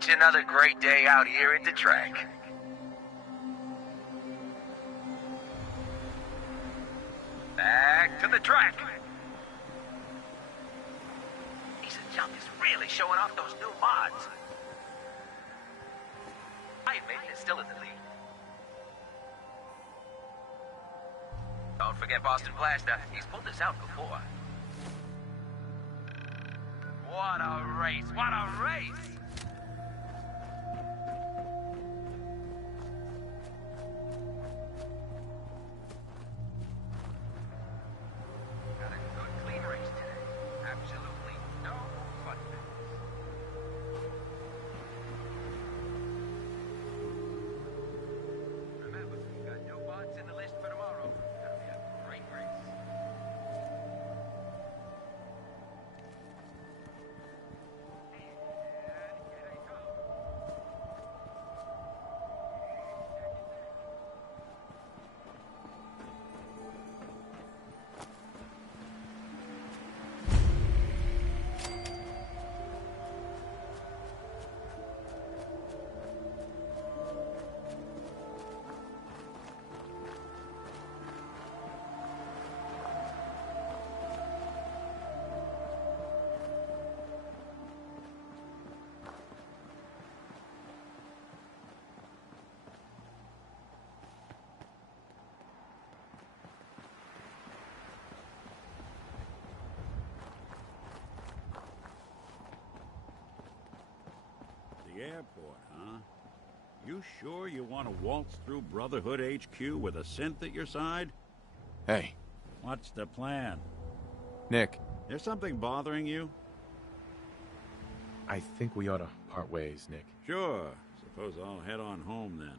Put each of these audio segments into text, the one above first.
It's another great day out here at the track. Back to the track. These junk is really showing off those new mods. Iron Maiden is still in the lead. Don't forget Boston Blaster. He's pulled this out before. What a race! What a race! Got a good clean race today. Absolutely no fun. Remember, we got new mods in the list for tomorrow. That'll be a great race. The airport, huh? You sure you want to waltz through Brotherhood HQ with a synth at your side? Hey. What's the plan? Nick. There's something bothering you? I think we ought to part ways, Nick. Sure. Suppose I'll head on home then.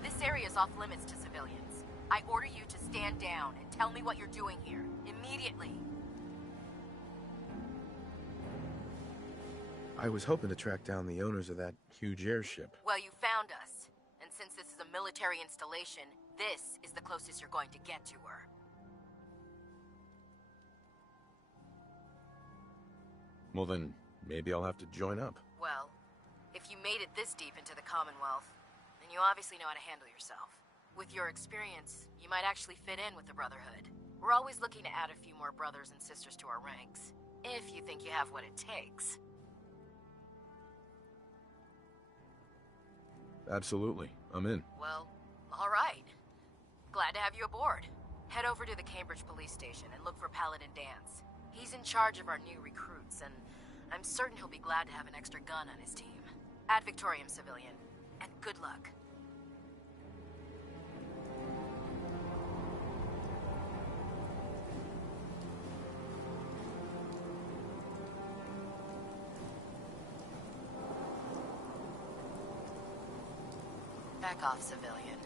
This area is off limits to civilians. I order you to stand down and tell me what you're doing here, immediately. I was hoping to track down the owners of that huge airship. Well, you found us. And since this is a military installation, this is the closest you're going to get to her. Well then, maybe I'll have to join up. Well, if you made it this deep into the Commonwealth, then you obviously know how to handle yourself. With your experience, you might actually fit in with the Brotherhood. We're always looking to add a few more brothers and sisters to our ranks, if you think you have what it takes. Absolutely. I'm in. Well, all right. Glad to have you aboard. Head over to the Cambridge police station and look for Paladin Dance. He's in charge of our new recruits, and I'm certain he'll be glad to have an extra gun on his team. Ad Victoriam, civilian, and good luck. Back off, civilian.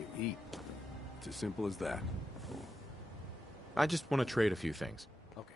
You eat. It's as simple as that. I just want to trade a few things. Okay.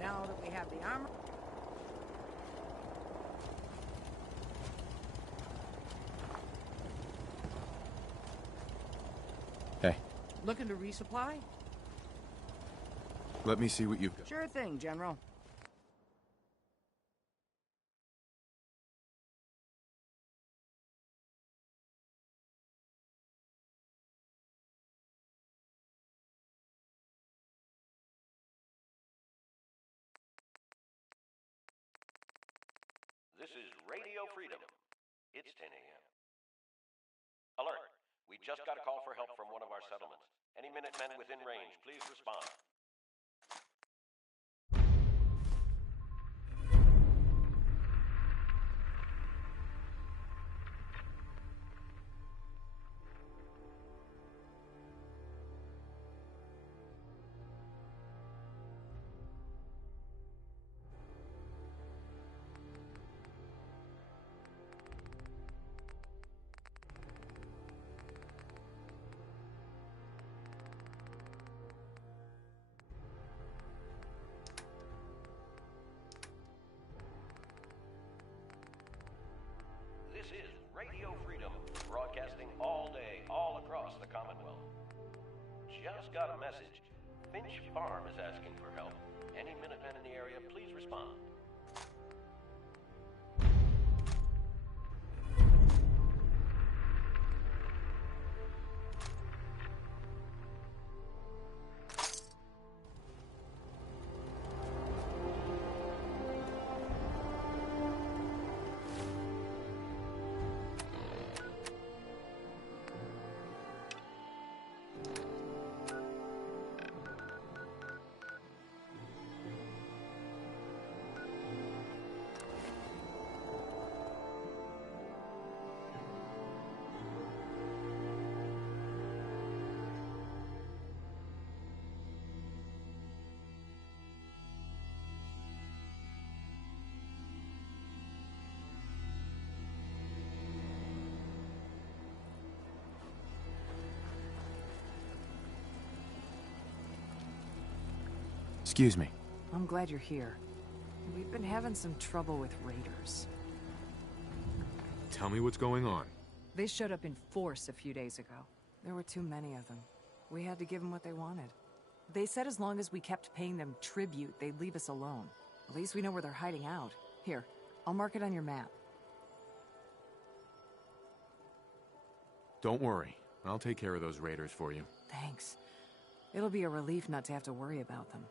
Now that we have the armor... Hey, Looking to resupply? let me see what you've got. Sure thing, General. This is Radio Freedom. It's 10 a.m. Alert! We just got a call for help from one of our settlements. Any Minutemen within range, please respond. This is Radio Freedom, broadcasting all day, all across the Commonwealth. Just got a message. Finch Farm is asking for help. Any Minutemen in the area, please respond. Excuse me. I'm glad you're here. We've been having some trouble with raiders. Tell me what's going on. They showed up in force a few days ago. There were too many of them. We had to give them what they wanted. They said as long as we kept paying them tribute, they'd leave us alone. At least we know where they're hiding out. Here, I'll mark it on your map. Don't worry. I'll take care of those raiders for you. Thanks. It'll be a relief not to have to worry about them.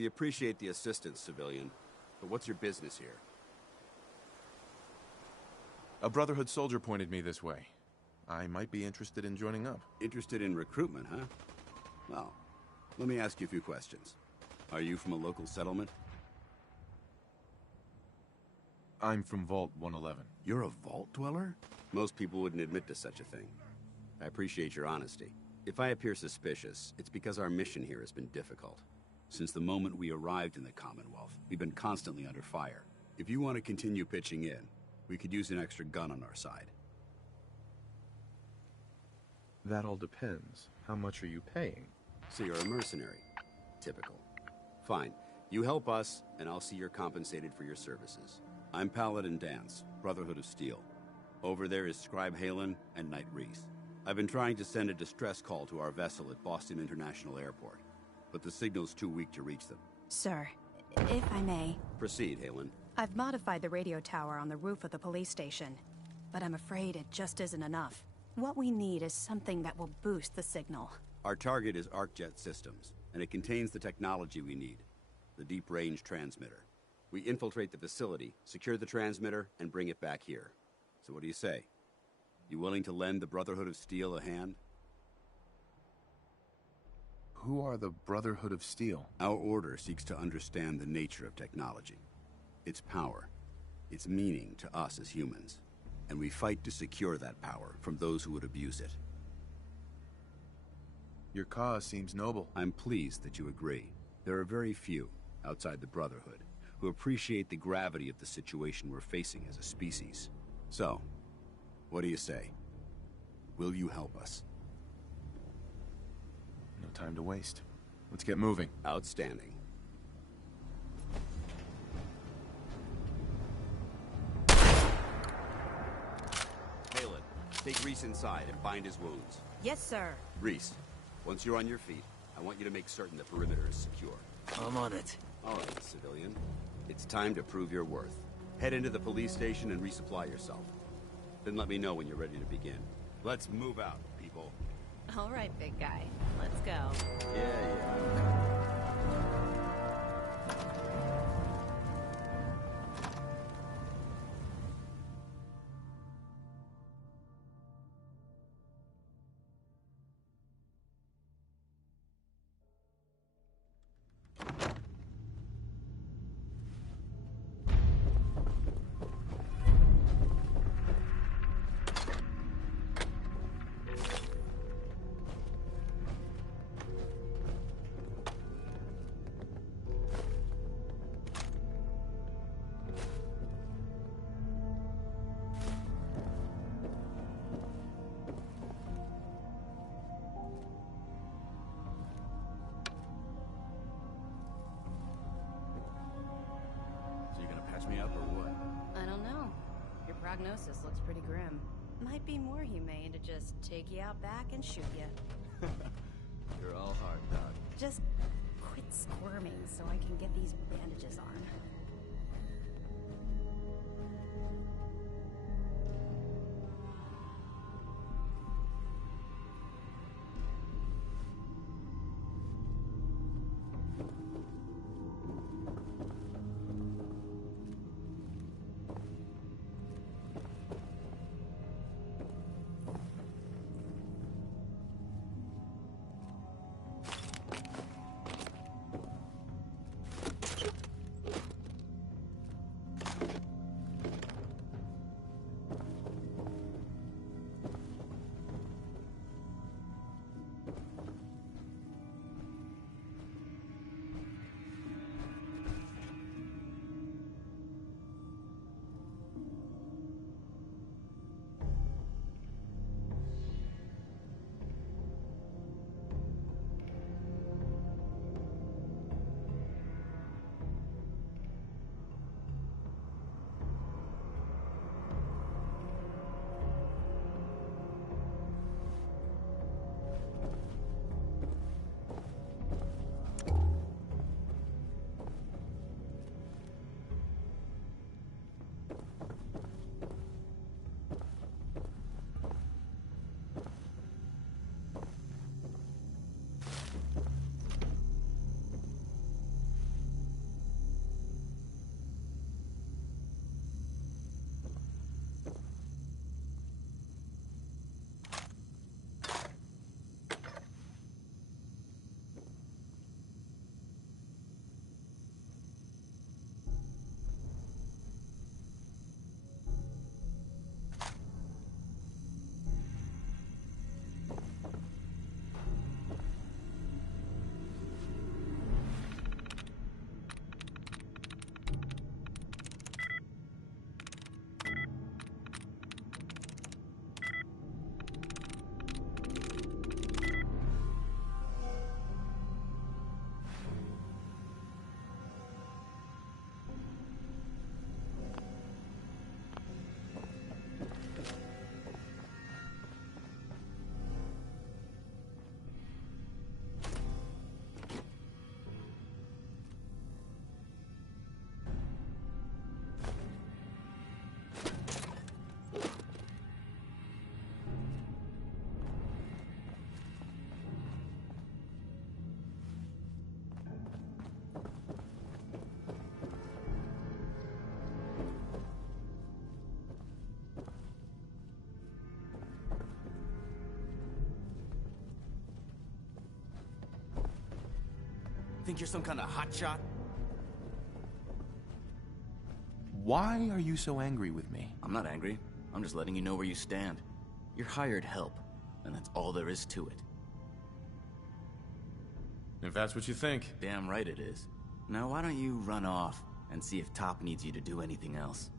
We appreciate the assistance, civilian. But what's your business here? A Brotherhood soldier pointed me this way. I might be interested in joining up. Interested in recruitment, huh? Well, let me ask you a few questions. Are you from a local settlement? I'm from Vault 111. You're a vault dweller? Most people wouldn't admit to such a thing. I appreciate your honesty. If I appear suspicious, it's because our mission here has been difficult. Since the moment we arrived in the Commonwealth, we've been constantly under fire. If you want to continue pitching in, we could use an extra gun on our side. That all depends. How much are you paying? So you're a mercenary. Typical. Fine. You help us, and I'll see you're compensated for your services. I'm Paladin Dance, Brotherhood of Steel. Over there is Scribe Halen and Knight Reese. I've been trying to send a distress call to our vessel at Boston International Airport, but the signal's too weak to reach them. Sir, if I may. Proceed, Halen. I've modified the radio tower on the roof of the police station, but I'm afraid it just isn't enough. What we need is something that will boost the signal. Our target is ArcJet Systems, and it contains the technology we need, the deep-range transmitter. We infiltrate the facility, secure the transmitter, and bring it back here. So what do you say? You willing to lend the Brotherhood of Steel a hand? Who are the Brotherhood of Steel? Our order seeks to understand the nature of technology, its power, its meaning to us as humans, and we fight to secure that power from those who would abuse it. Your cause seems noble. I'm pleased that you agree. There are very few, outside the Brotherhood, who appreciate the gravity of the situation we're facing as a species. So, what do you say? Will you help us? No time to waste. Let's get moving. Outstanding. Halen, take Reese inside and bind his wounds. Yes, sir. Reese, once you're on your feet, I want you to make certain the perimeter is secure. I'm on it. All right, civilian. It's time to prove your worth. Head into the police station and resupply yourself. Then let me know when you're ready to begin. Let's move out, people. All right, big guy. Let's go. Yeah. Me up or what? I don't know. Your prognosis looks pretty grim. Might be more humane to just take you out back and shoot you. You're all hard, Doc. Just quit squirming so I can get these bandages on. Think you're some kind of hotshot? Why are you so angry with me? I'm not angry. I'm just letting you know where you stand. You're hired help, and that's all there is to it. If that's what you think. Damn right it is. Now why don't you run off and see if Top needs you to do anything else?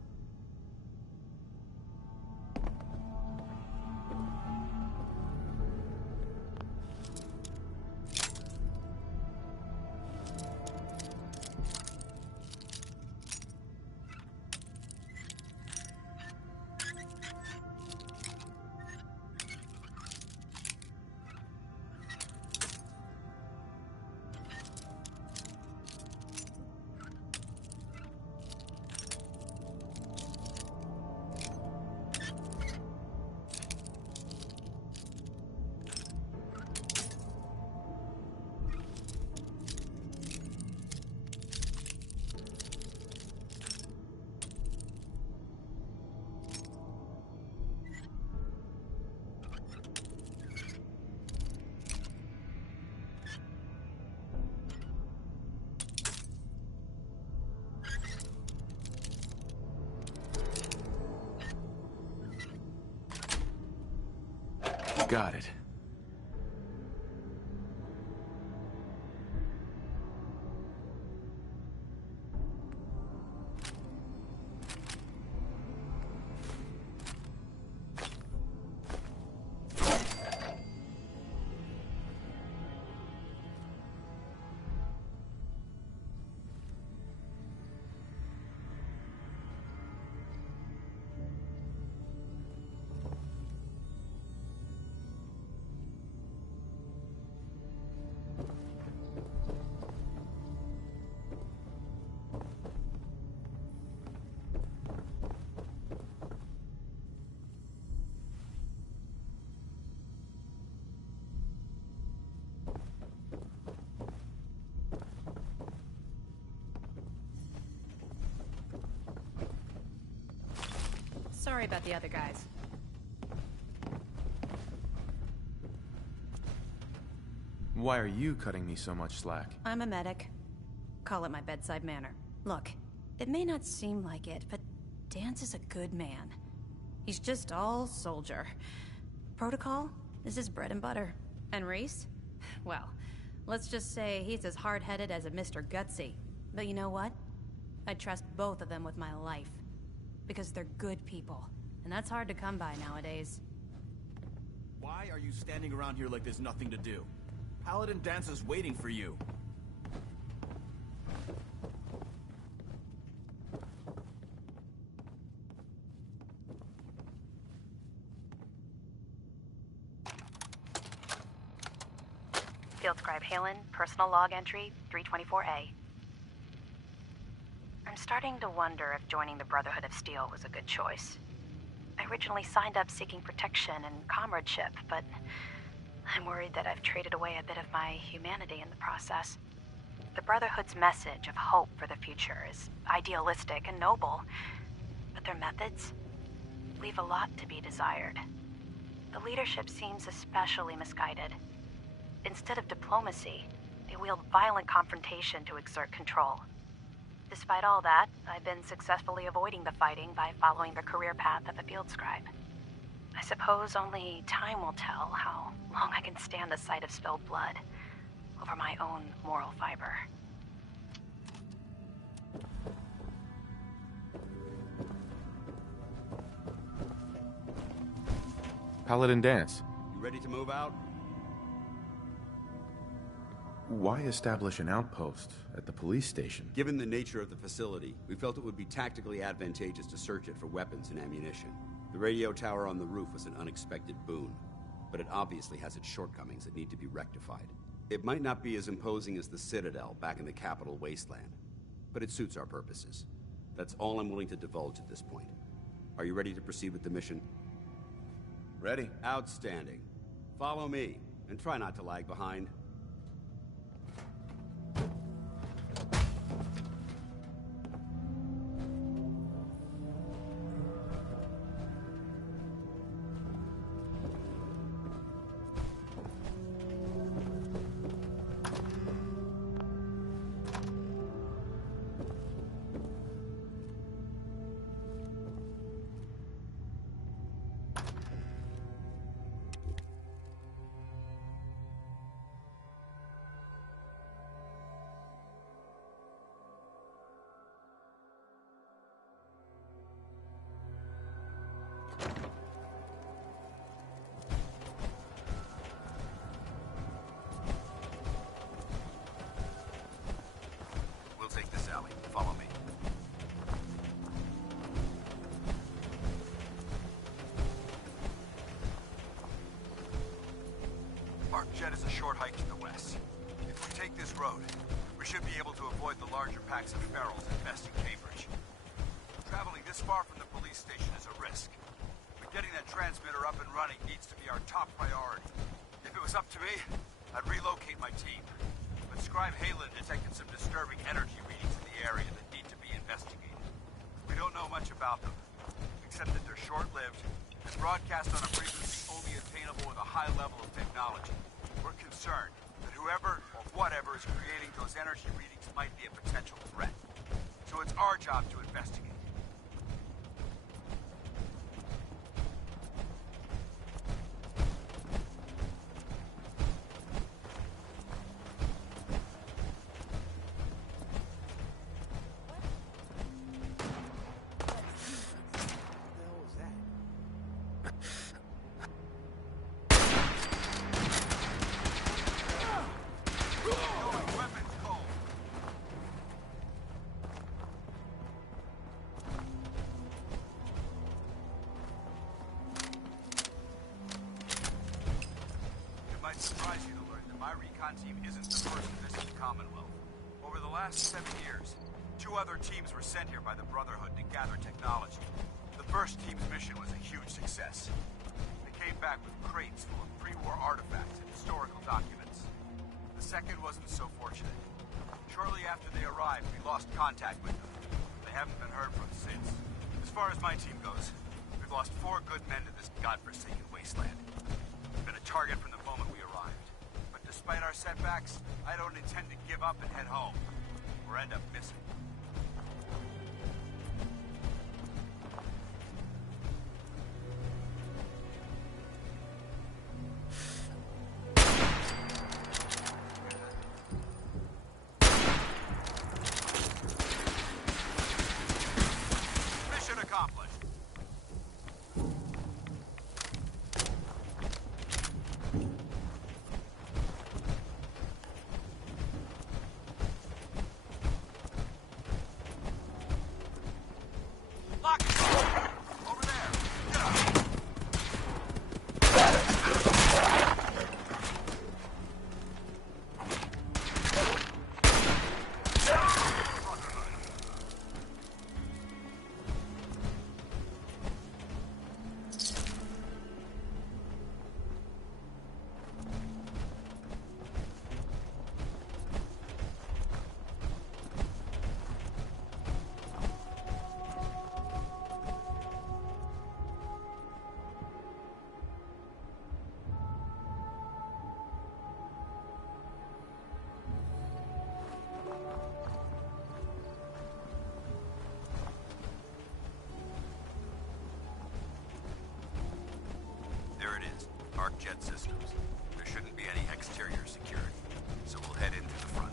Got it. Sorry about the other guys. Why are you cutting me so much slack? I'm a medic. Call it my bedside manner. Look, it may not seem like it, but Dance is a good man. He's just all soldier. Protocol is his bread and butter. And Reese? Well, let's just say he's as hard-headed as a Mr. Gutsy. But you know what? I trust both of them with my life. Because they're good people. And that's hard to come by nowadays. Why are you standing around here like there's nothing to do? Paladin Dance is waiting for you. Field Scribe Halen, personal log entry 324A. I'm starting to wonder if joining the Brotherhood of Steel was a good choice. I originally signed up seeking protection and comradeship, but I'm worried that I've traded away a bit of my humanity in the process. The Brotherhood's message of hope for the future is idealistic and noble, but their methods leave a lot to be desired. The leadership seems especially misguided. Instead of diplomacy, they wield violent confrontation to exert control. Despite all that, I've been successfully avoiding the fighting by following the career path of a field scribe. I suppose only time will tell how long I can stand the sight of spilled blood over my own moral fiber. Paladin Dance. You ready to move out? Why establish an outpost at the police station? Given the nature of the facility, we felt it would be tactically advantageous to search it for weapons and ammunition. The radio tower on the roof was an unexpected boon, but it obviously has its shortcomings that need to be rectified. It might not be as imposing as the Citadel back in the capital wasteland, but it suits our purposes. That's all I'm willing to divulge at this point. Are you ready to proceed with the mission? Ready. Outstanding. Follow me, and try not to lag behind. Arcjet is a short hike to the west. If we take this road, we should be able to avoid the larger packs of ferals infesting Cambridge. Traveling this far from the police station is a risk, but getting that transmitter up and running needs to be our top priority. If it was up to me, I'd relocate my team. But Scribe Halen detected some disturbing energy readings in the area that need to be investigated. We don't know much about them, except that they're short-lived and broadcast on a frequency only attainable with a high level of technology. We're concerned that whoever or whatever is creating those energy readings might be a potential threat. So it's our job to investigate. Surprise you to learn that my recon team isn't the first to visit the Commonwealth. Over the last 7 years, 2 other teams were sent here by the Brotherhood to gather technology. The first team's mission was a huge success. They came back with crates full of pre-war artifacts and historical documents. The second wasn't so fortunate. Shortly after they arrived, we lost contact with them. They haven't been heard from since. As far as my team goes, we've lost 4 good men to this godforsaken wasteland. We've been a target from the moment we arrived. But despite our setbacks, I don't intend to give up and head home, or end up missing. Mission accomplished. There it is, Arcjet systems. There shouldn't be any exterior security, so we'll head in through the front.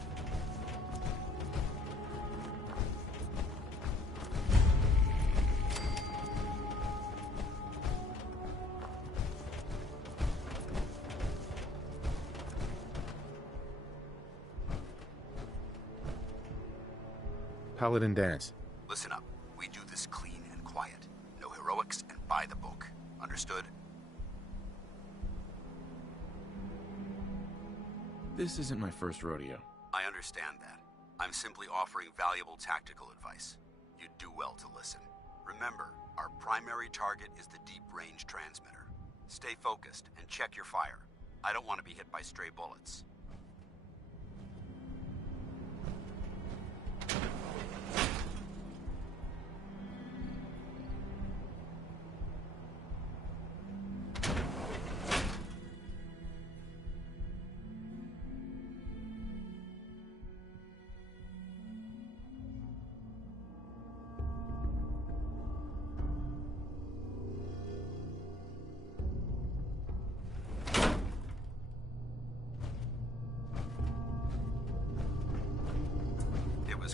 Paladin Dance. Listen up. We do this clean and quiet. No heroics and by the book. Understood? This isn't my first rodeo. I understand that. I'm simply offering valuable tactical advice. You'd do well to listen. Remember, our primary target is the deep-range transmitter. Stay focused and check your fire. I don't want to be hit by stray bullets.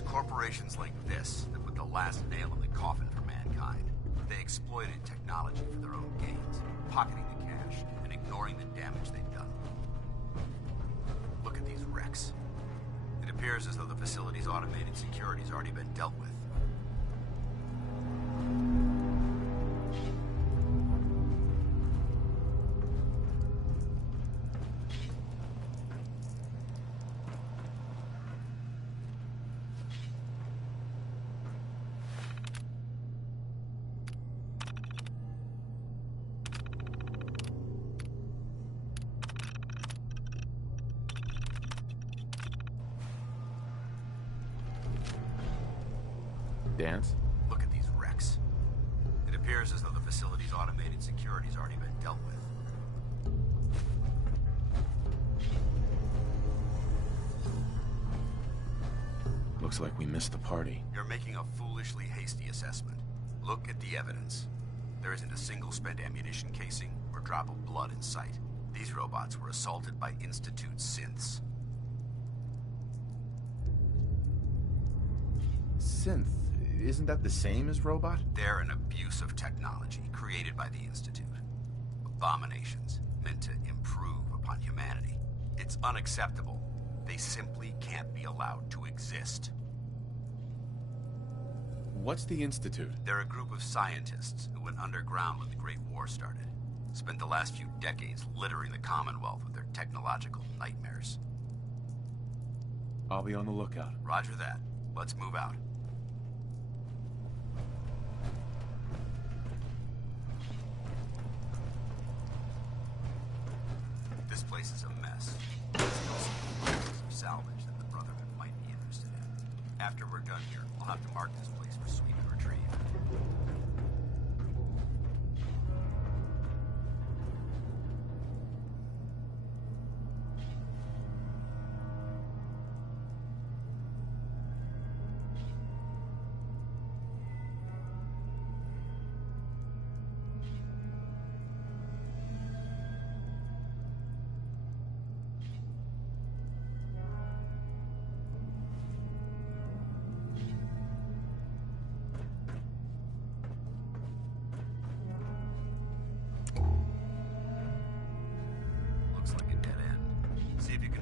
Corporations like this that put the last nail in the coffin for mankind. They exploited technology for their own gains, pocketing the cash and ignoring the damage they've done. Look at these wrecks. It appears as though the facility's automated security's already been dealt with. Dance? Look at these wrecks. It appears as though the facility's automated security's already been dealt with. Looks like we missed the party. You're making a foolishly hasty assessment. Look at the evidence. There isn't a single spent ammunition casing or drop of blood in sight. These robots were assaulted by Institute synths. Synth? Isn't that the same as robot? They're an abuse of technology created by the Institute. Abominations meant to improve upon humanity. It's unacceptable. They simply can't be allowed to exist. What's the Institute? They're a group of scientists who went underground when the Great War started. Spent the last few decades littering the Commonwealth with their technological nightmares. I'll be on the lookout. Roger that. Let's move out. This place is a mess. There's also some salvage that the Brotherhood might be interested in. After we're done here, we'll have to mark this place for sweep and retrieve.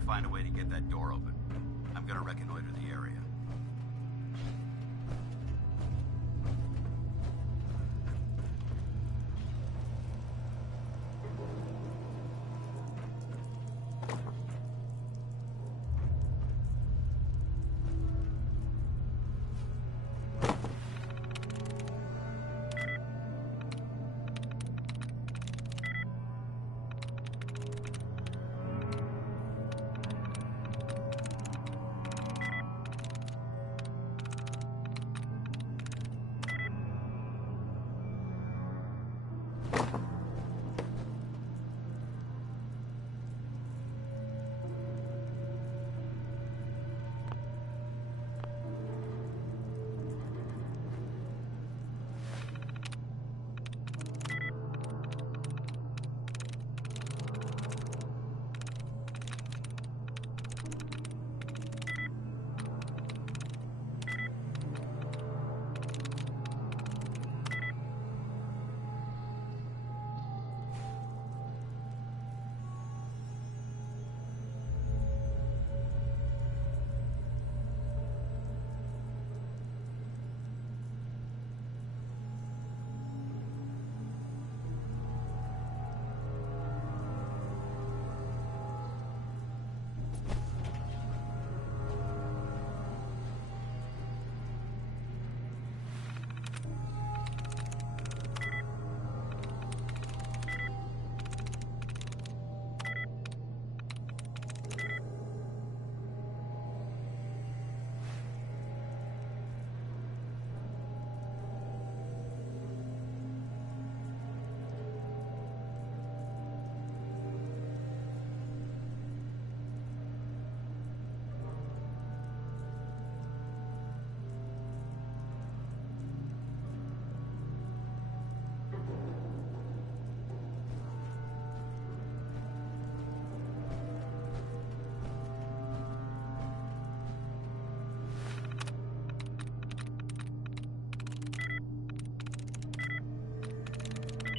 Find a way to get that door open. I'm gonna reconnoiter the area.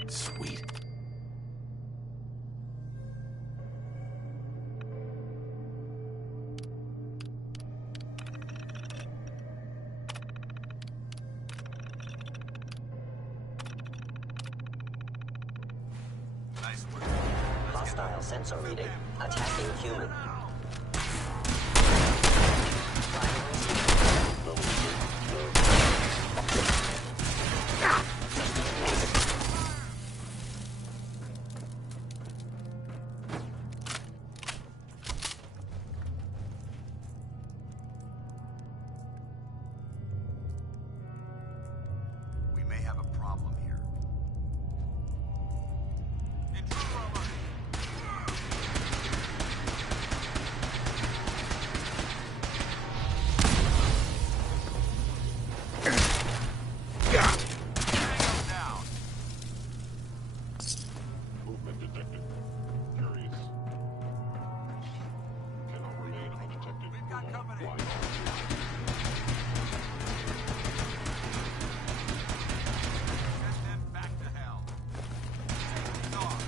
Sweet. Nice work. Hostile sensor reading. Attacking human. movement detected. Curious. Cannot remain undetected. We've got company. Send them back to hell. Take these off.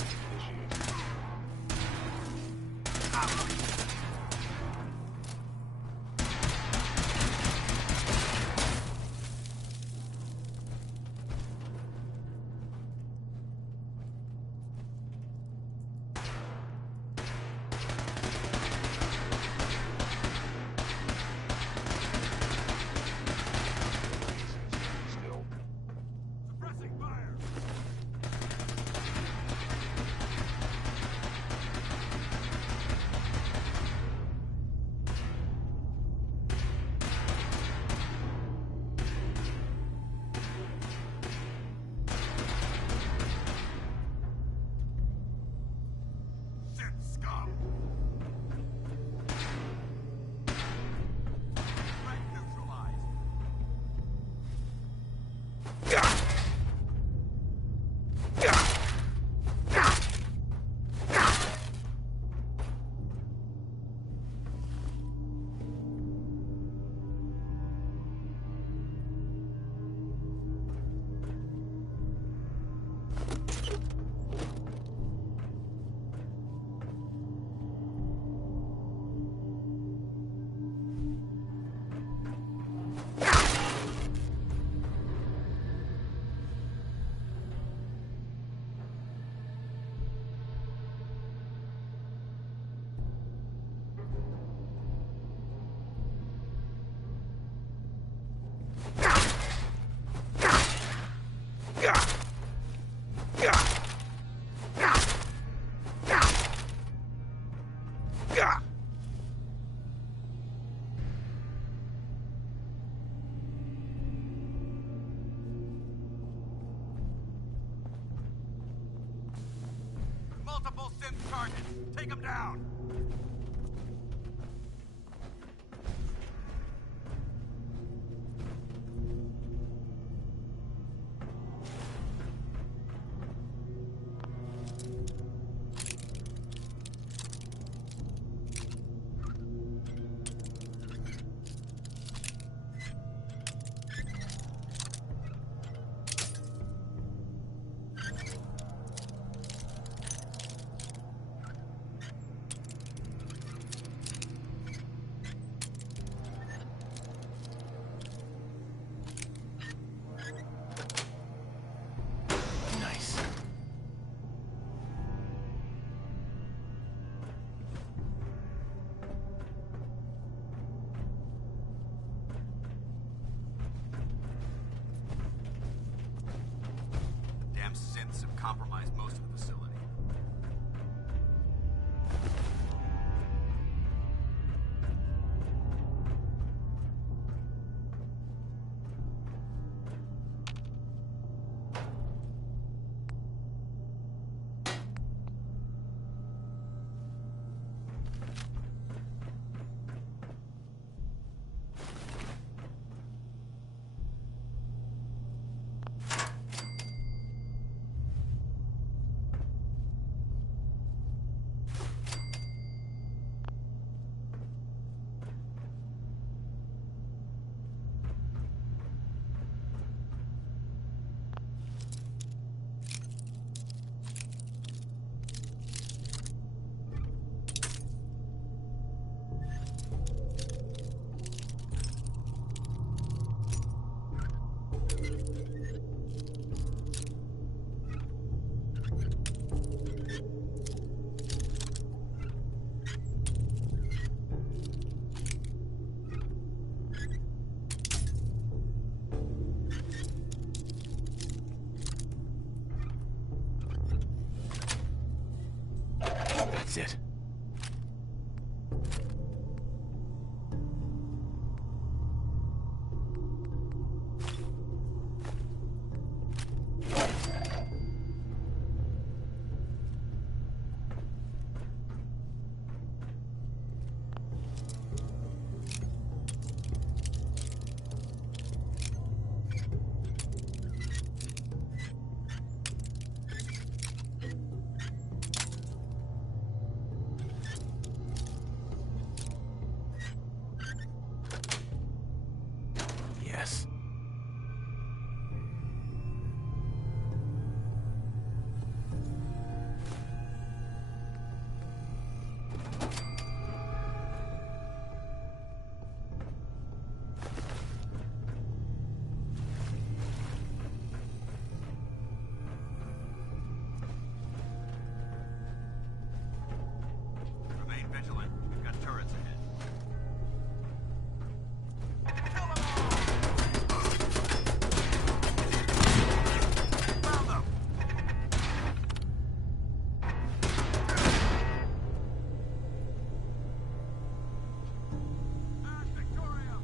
Multiple synth targets. Take them down. Synths have compromised most of the facility. That's it. vigilant. We've got turrets ahead. Found them! Victoria!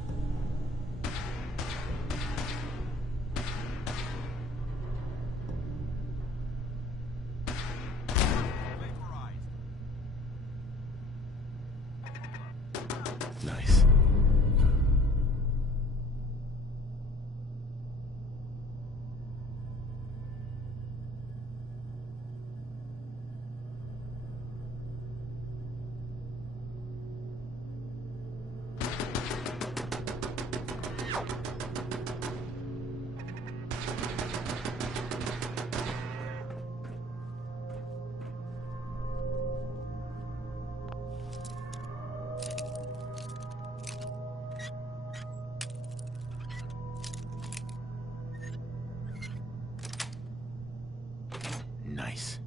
Nice. Nice.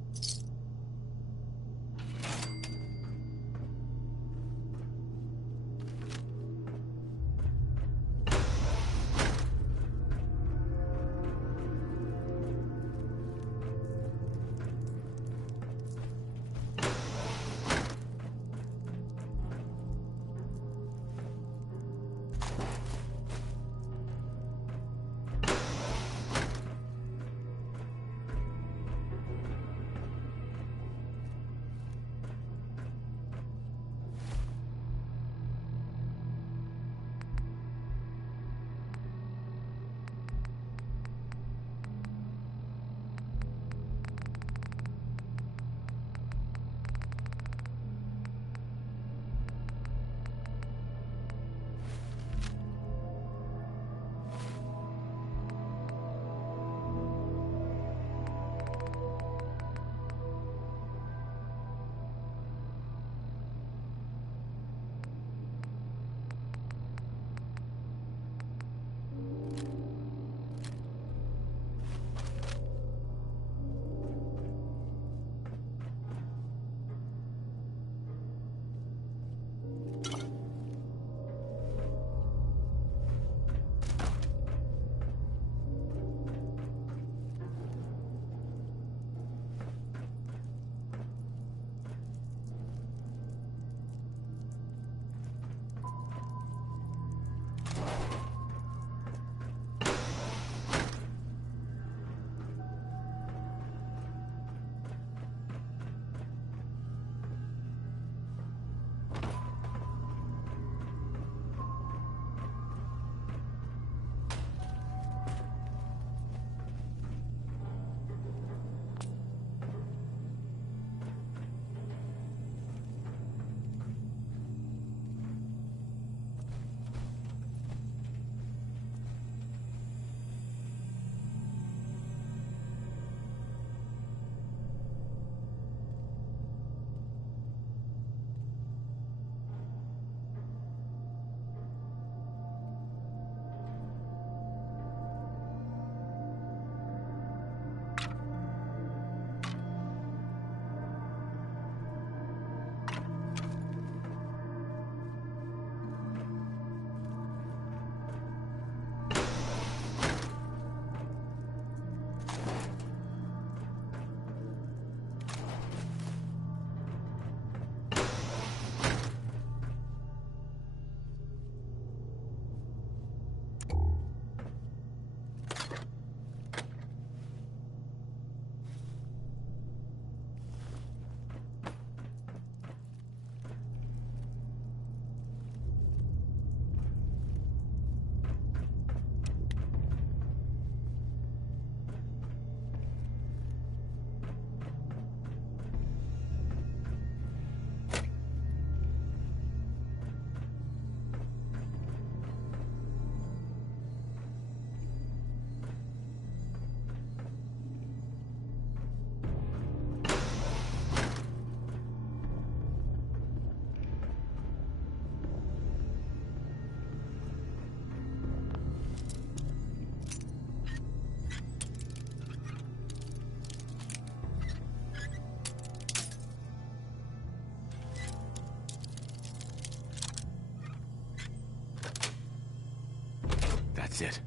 That's it.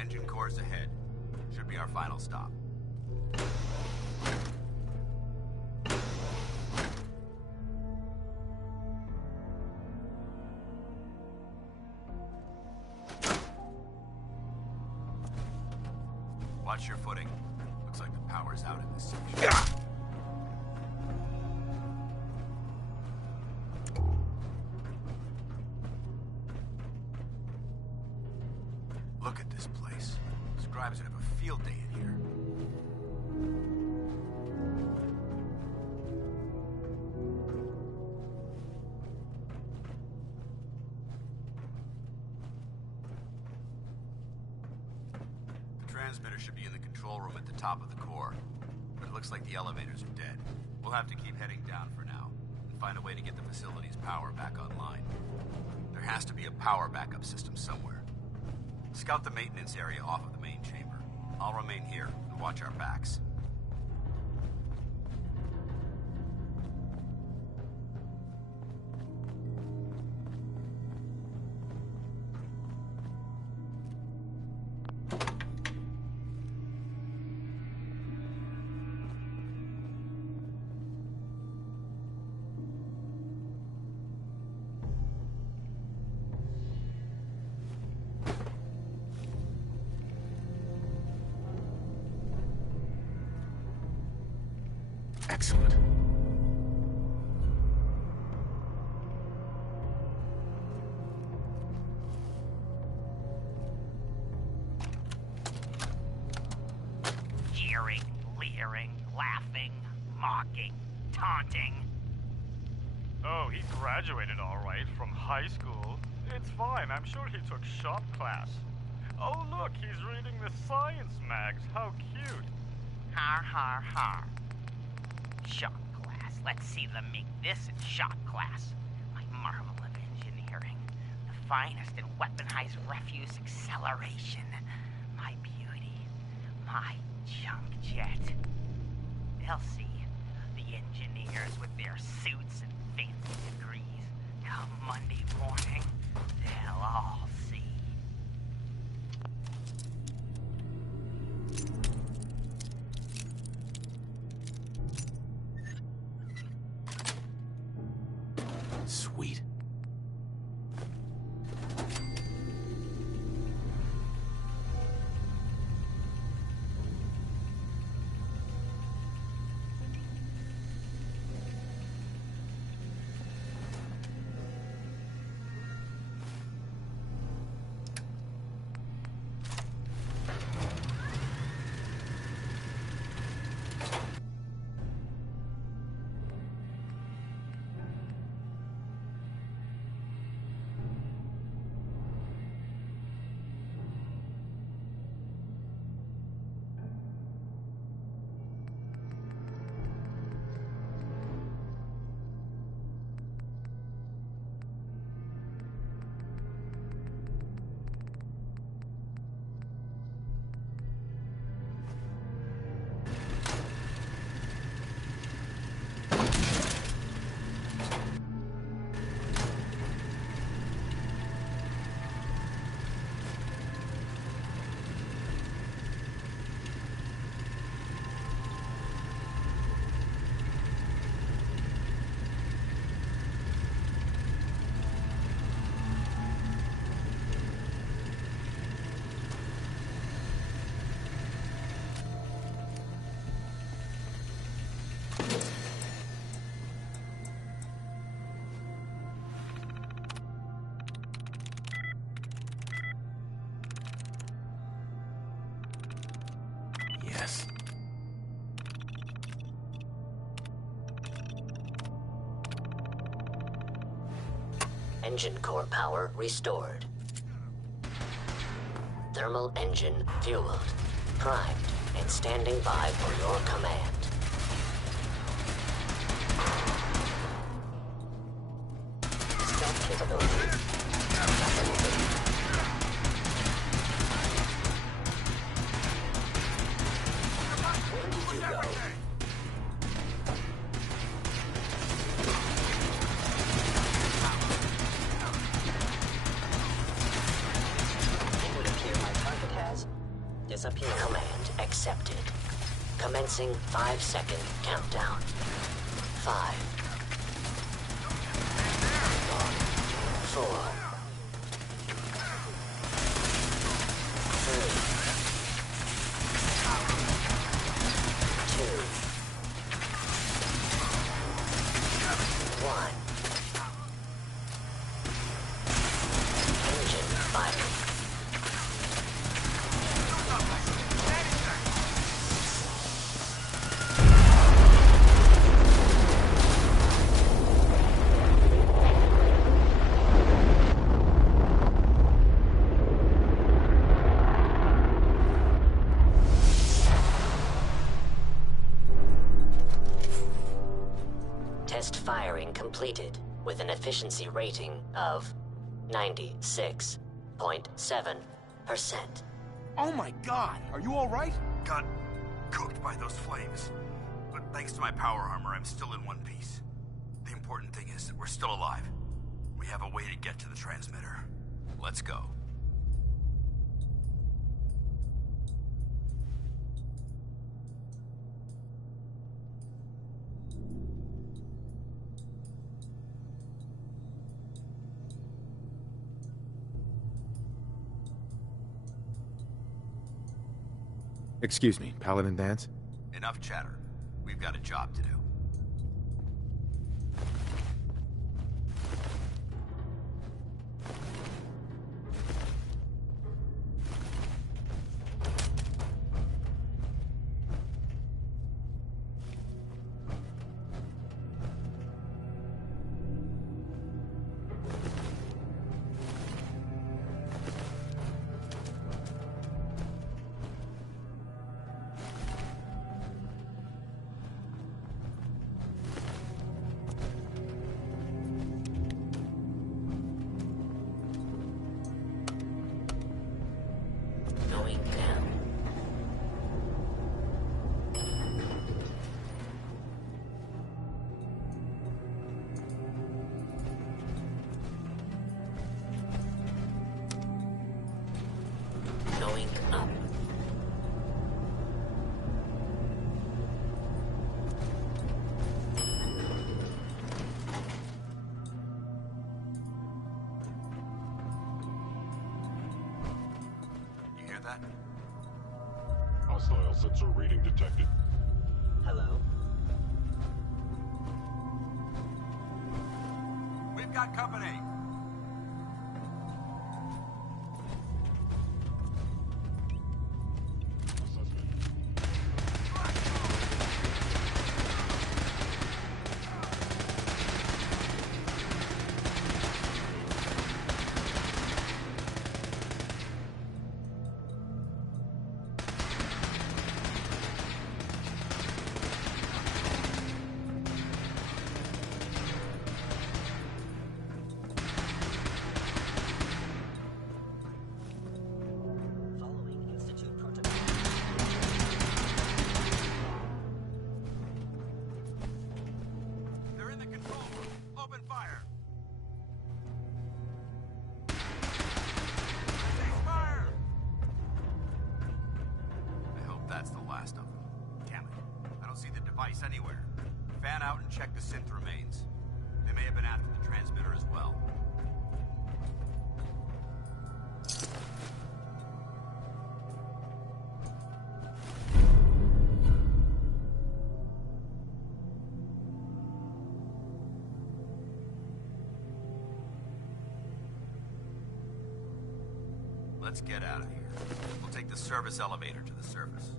Engine course ahead. Should be our final stop. Watch your footing. Looks like the power's out in this section. Look at this place. Scribes would have a field day in here. The transmitter should be in the control room at the top of the core, but it looks like the elevators are dead. We'll have to keep heading down for now and find a way to get the facility's power back online. There has to be a power backup system somewhere. Scout the maintenance area off of the main chamber. I'll remain here and watch our backs. Excellent. Jeering, leering, laughing, mocking, taunting. Oh, he graduated all right from high school. It's fine, I'm sure he took shop class. Oh look, he's reading the science mags. How cute. Har har har. Shop class. Let's see them make this in shop class. My marvel of engineering. The finest in weaponized refuse acceleration. My beauty. My junk jet. They'll see. The engineers with their suits and fancy degrees. Come Monday morning, they'll all see. Sweet. Engine core power restored. Thermal engine fueled, primed, and standing by for your command. Stealth capabilities activated. Where did you go? It would appear my target has disappeared. Command accepted. Commencing 5-second countdown. 5, 4, 3, 2, 1. Engine firing. Test firing completed with an efficiency rating of 96.7%. Oh my god! Are you alright? Got cooked by those flames. But thanks to my power armor, I'm still in one piece. The important thing is that we're still alive. We have a way to get to the transmitter. Let's go. Excuse me, Paladin Dance? Enough chatter. We've got a job to do. Going down. Going up. You hear that? Hostile sensor reading detected. Hello? We've got company! Following Institute protocol. They're in the control room. Open fire! Cease fire! I hope that's the last of them. Damn it. I don't see the device anywhere. Fan out and check the synth remains. They may have been after the transmitter as well. Let's get out of here. We'll take the service elevator to the surface.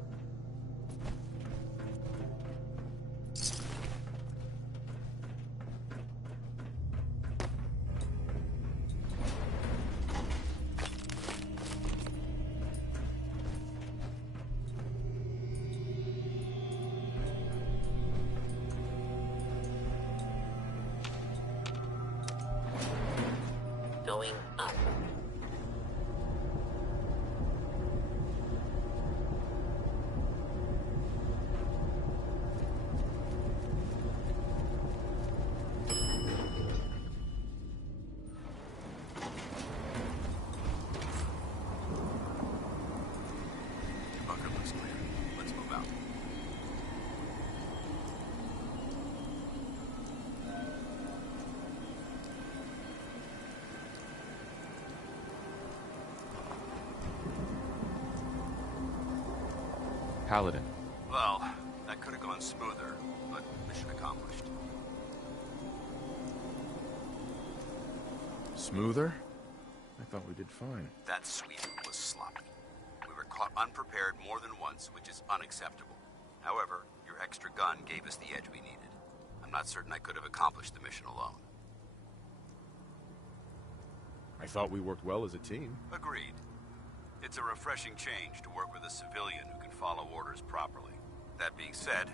Paladin. Well, that could have gone smoother, but mission accomplished. Smoother? I thought we did fine. That sweep was sloppy. We were caught unprepared more than once, which is unacceptable. However, your extra gun gave us the edge we needed. I'm not certain I could have accomplished the mission alone. I thought we worked well as a team. Agreed. It's a refreshing change to work with a civilian who can follow orders properly. That being said,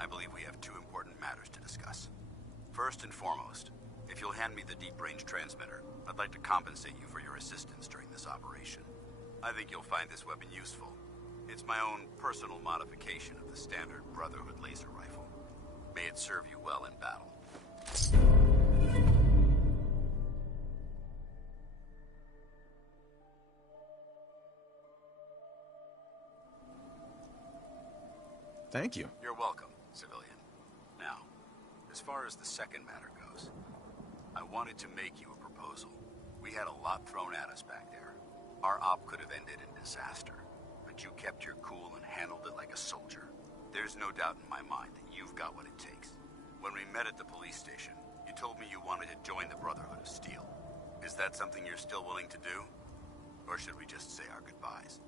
I believe we have two important matters to discuss. First and foremost, if you'll hand me the deep-range transmitter, I'd like to compensate you for your assistance during this operation. I think you'll find this weapon useful. It's my own personal modification of the standard Brotherhood laser rifle. May it serve you well in battle. Thank you. You're welcome, civilian. Now, as far as the second matter goes, I wanted to make you a proposal. We had a lot thrown at us back there. Our op could have ended in disaster, but you kept your cool and handled it like a soldier. There's no doubt in my mind that you've got what it takes. When we met at the police station, you told me you wanted to join the Brotherhood of Steel. Is that something you're still willing to do? Or should we just say our goodbyes?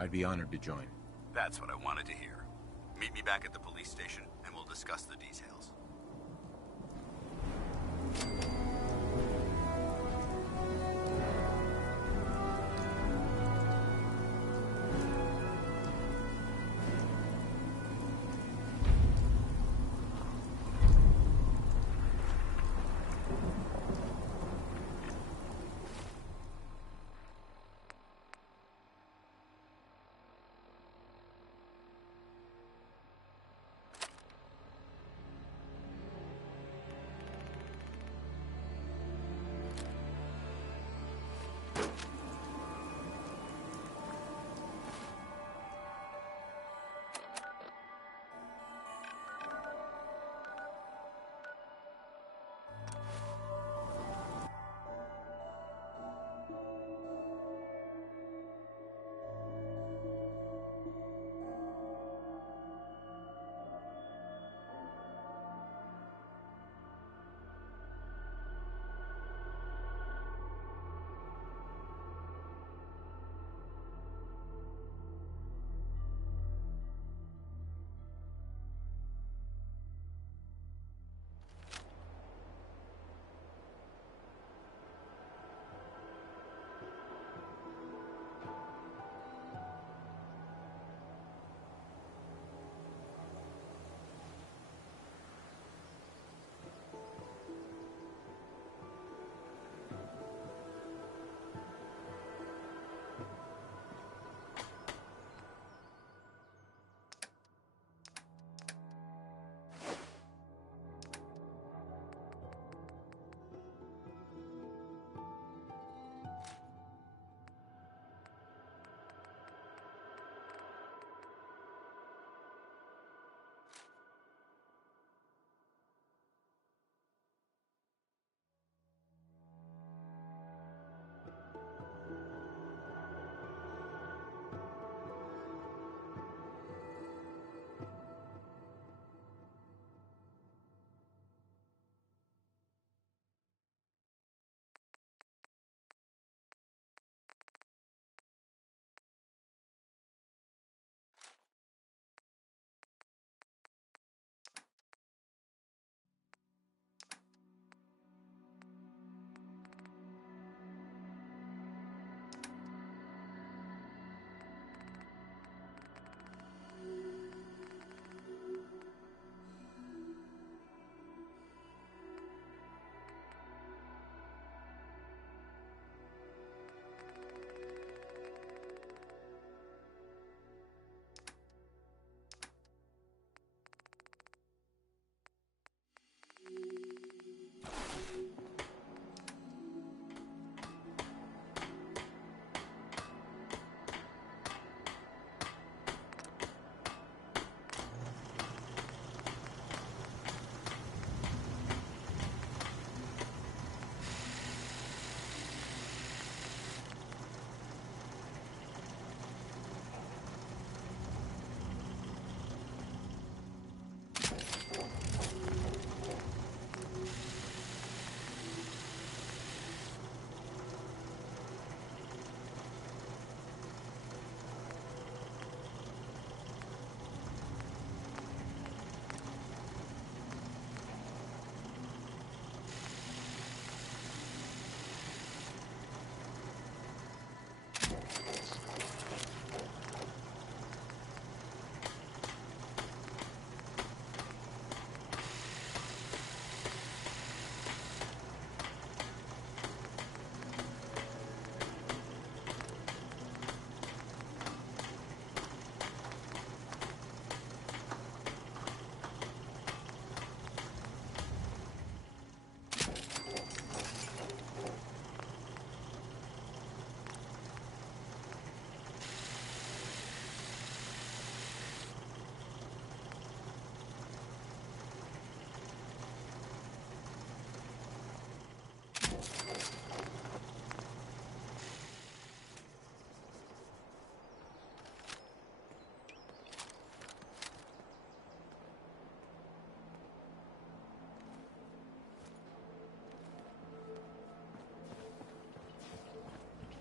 I'd be honored to join. That's what I wanted to hear. Meet me back at the police station, and we'll discuss the details.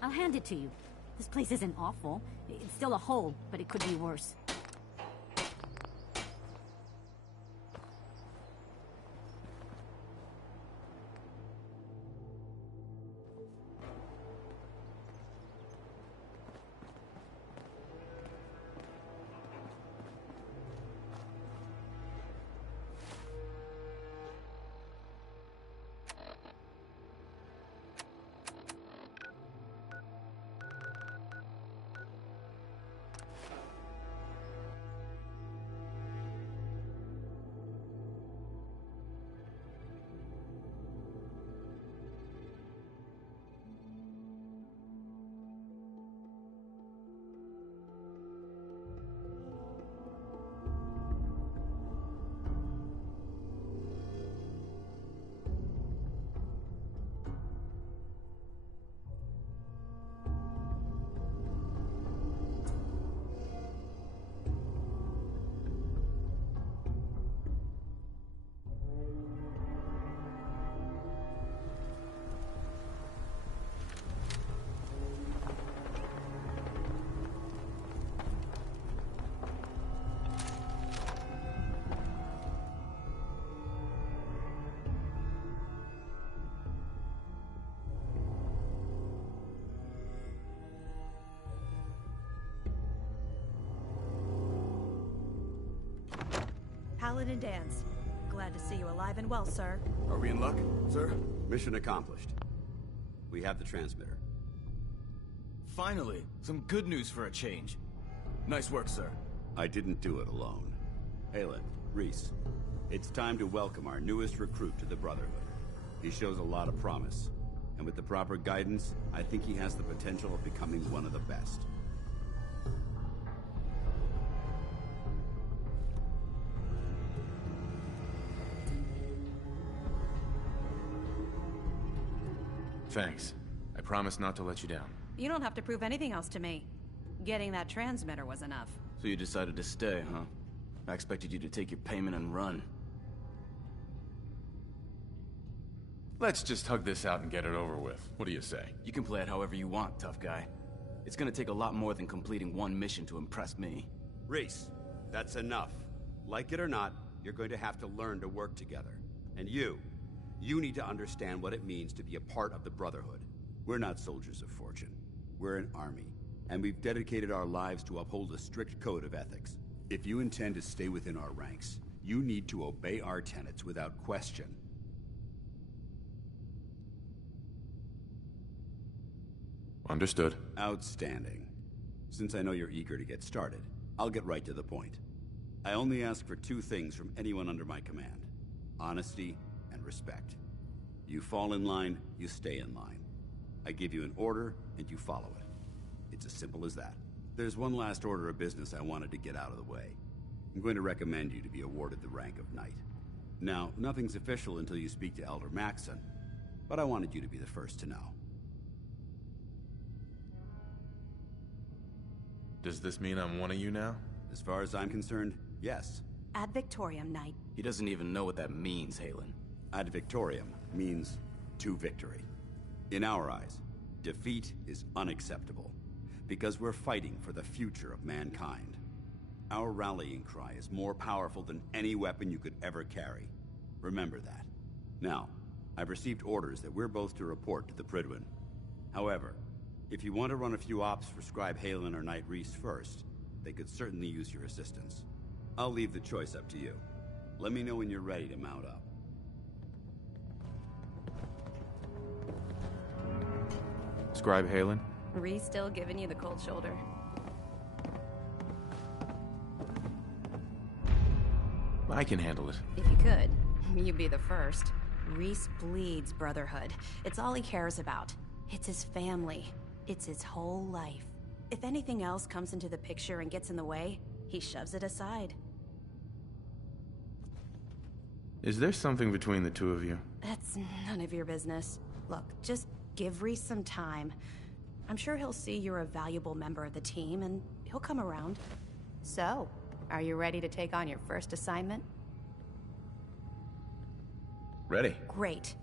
I'll hand it to you. This place isn't awful. It's still a hole, but it could be worse. Paladin Dance. Glad to see you alive and well, sir. Are we in luck, sir? Mission accomplished. We have the transmitter. Finally, some good news for a change. Nice work, sir. I didn't do it alone. Halen, Reese, it's time to welcome our newest recruit to the Brotherhood. He shows a lot of promise, and with the proper guidance, I think he has the potential of becoming one of the best. Thanks. I promise not to let you down. You don't have to prove anything else to me. Getting that transmitter was enough. So you decided to stay, huh? I expected you to take your payment and run. Let's just hug this out and get it over with. What do you say? You can play it however you want, tough guy. It's gonna take a lot more than completing one mission to impress me. Reese, that's enough. Like it or not, you're going to have to learn to work together. And you need to understand what it means to be a part of the Brotherhood. We're not soldiers of fortune. We're an army, and we've dedicated our lives to uphold a strict code of ethics. If you intend to stay within our ranks, you need to obey our tenets without question. Understood. Outstanding. Since I know you're eager to get started, I'll get right to the point. I only ask for two things from anyone under my command: honesty and respect. You fall in line, you stay in line. I give you an order, and you follow it. It's as simple as that. There's one last order of business I wanted to get out of the way. I'm going to recommend you to be awarded the rank of Knight. Now, nothing's official until you speak to Elder Maxson, but I wanted you to be the first to know. Does this mean I'm one of you now? As far as I'm concerned, yes. Ad Victoriam, Knight. He doesn't even know what that means, Halen. Ad Victoriam means to victory. In our eyes, defeat is unacceptable, because we're fighting for the future of mankind. Our rallying cry is more powerful than any weapon you could ever carry. Remember that. Now, I've received orders that we're both to report to the Prydwen. However, if you want to run a few ops for Scribe Halen or Knight Reese first, they could certainly use your assistance. I'll leave the choice up to you. Let me know when you're ready to mount up. Scribe Halen? Reese still giving you the cold shoulder. I can handle it. If you could, you'd be the first. Reese bleeds Brotherhood. It's all he cares about. It's his family. It's his whole life. If anything else comes into the picture and gets in the way, he shoves it aside. Is there something between the two of you? That's none of your business. Look, just give Reese some time. I'm sure he'll see you're a valuable member of the team, and he'll come around. So, are you ready to take on your first assignment? Ready. Great.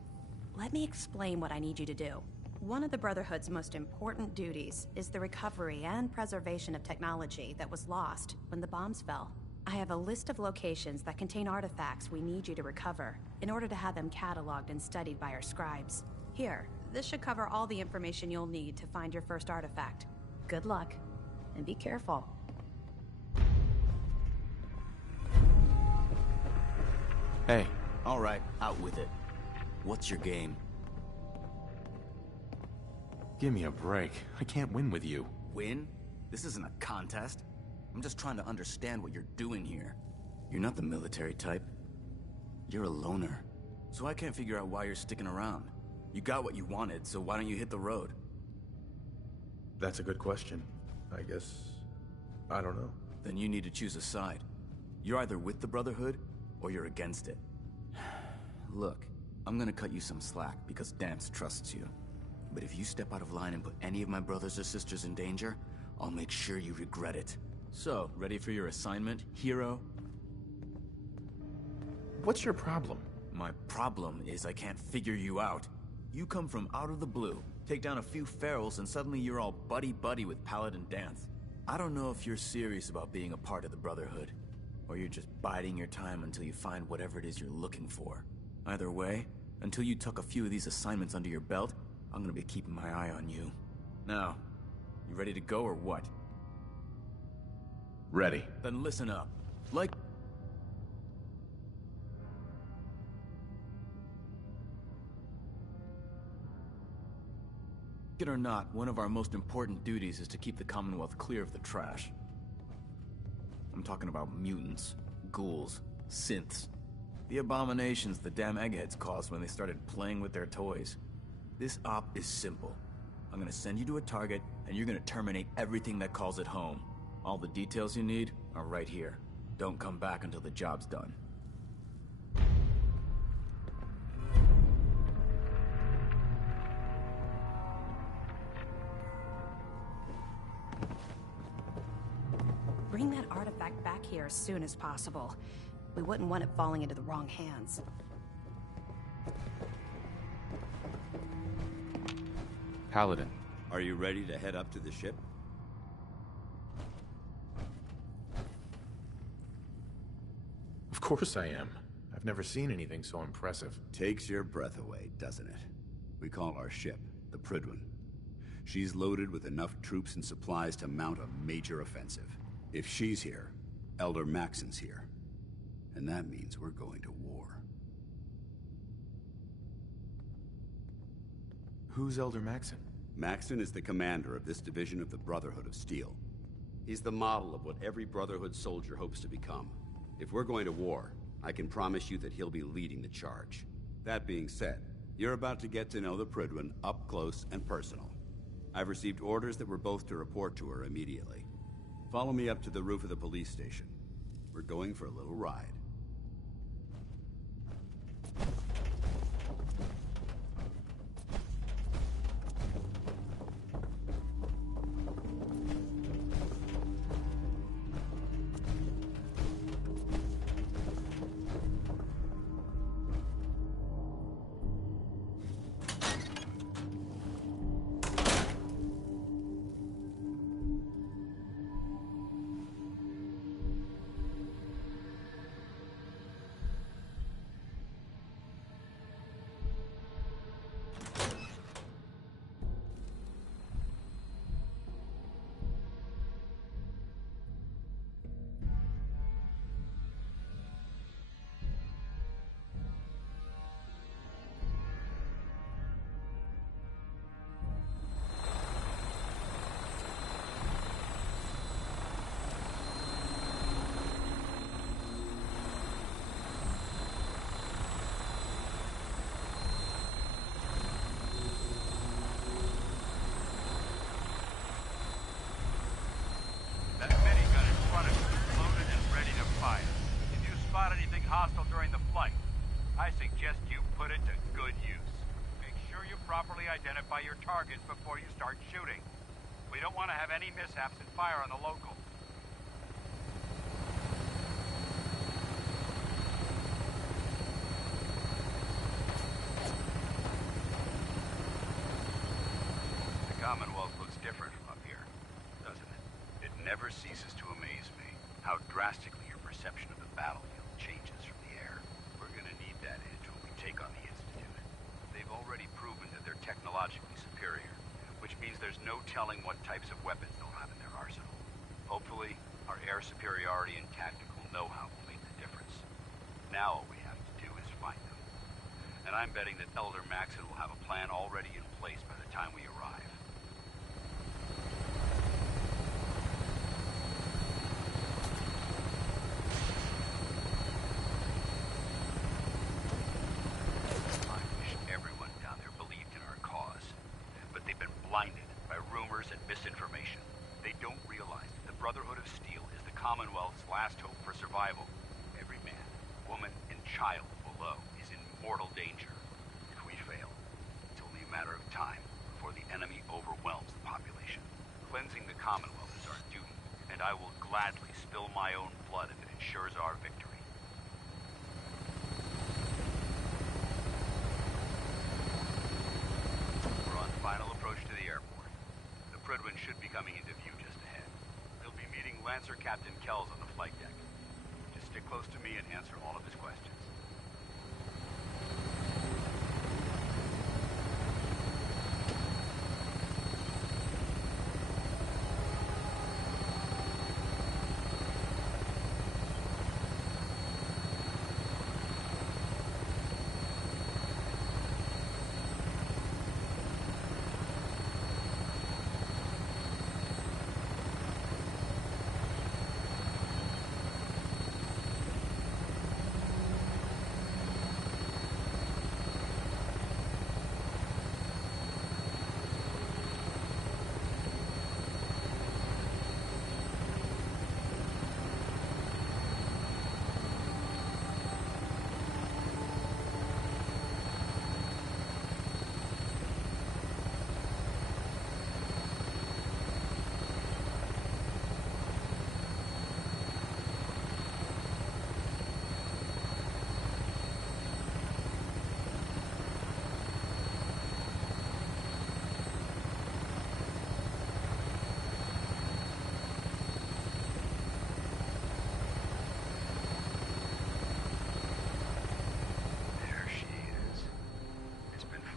Let me explain what I need you to do. One of the Brotherhood's most important duties is the recovery and preservation of technology that was lost when the bombs fell. I have a list of locations that contain artifacts we need you to recover in order to have them cataloged and studied by our scribes. Here, this should cover all the information you'll need to find your first artifact. Good luck, and be careful. Hey. All right, out with it. What's your game? Give me a break. I can't win with you. Win? This isn't a contest. I'm just trying to understand what you're doing here. You're not the military type. You're a loner. So I can't figure out why you're sticking around. You got what you wanted, so why don't you hit the road? That's a good question. I guess... I don't know. Then you need to choose a side. You're either with the Brotherhood, or you're against it. Look, I'm gonna cut you some slack because Dance trusts you. But if you step out of line and put any of my brothers or sisters in danger, I'll make sure you regret it. So, ready for your assignment, hero? What's your problem? My problem is I can't figure you out. You come from out of the blue, take down a few ferals, and suddenly you're all buddy-buddy with Paladin Dance. I don't know if you're serious about being a part of the Brotherhood, or you're just biding your time until you find whatever it is you're looking for. Either way, until you tuck a few of these assignments under your belt, I'm gonna be keeping my eye on you. Now, you ready to go or what? Ready. Then listen up. Like it or not, one of our most important duties is to keep the Commonwealth clear of the trash. I'm talking about mutants, ghouls, synths. The abominations the damn eggheads caused when they started playing with their toys. This op is simple. I'm gonna send you to a target, and you're gonna terminate everything that calls it home. All the details you need are right here. Don't come back until the job's done. Bring that artifact back here as soon as possible. We wouldn't want it falling into the wrong hands. Paladin. Are you ready to head up to the ship? Of course I am. I've never seen anything so impressive. Takes your breath away, doesn't it? We call our ship the Prydwen. She's loaded with enough troops and supplies to mount a major offensive. If she's here, Elder Maxon's here. And that means we're going to war. Who's Elder Maxon? Maxon is the commander of this division of the Brotherhood of Steel. He's the model of what every Brotherhood soldier hopes to become. If we're going to war, I can promise you that he'll be leading the charge. That being said, you're about to get to know the Prydwen up close and personal. I've received orders that we're both to report to her immediately. Follow me up to the roof of the police station. We're going for a little ride. hostile during the flight. I suggest you put it to good use. Make sure you properly identify your targets before you start shooting. We don't want to have any mishaps and fire on the locals. Commonwealth looks different from up here, doesn't it? It never ceases to amaze me how drastically your perception of the battlefield changes from the air. We're gonna need that edge when we take on the Institute. They've already proven that they're technologically superior, which means there's no telling what types of weapons they'll have in their arsenal. Hopefully, our air superiority and tactical know-how will make the difference. Now all we have to do is find them. And I'm betting that Elder Maxon will have a plan already in place by the time we arrive. I wish everyone down there believed in our cause, but they've been blinded by rumors and misinformation. They don't realize that the Brotherhood of Steel is the Commonwealth's last hope for survival. Every man, woman, and child below is in mortal danger. If we fail, it's only a matter of time before the enemy overwhelms the population. Cleansing the Commonwealth is our duty, and I will gladly spill my own blood if it ensures our victory. We're on final approach to the airport. The Prydwen should be coming into view just ahead. They'll be meeting Lancer Captain Kells on the flight deck. Just stick close to me and answer all of his questions.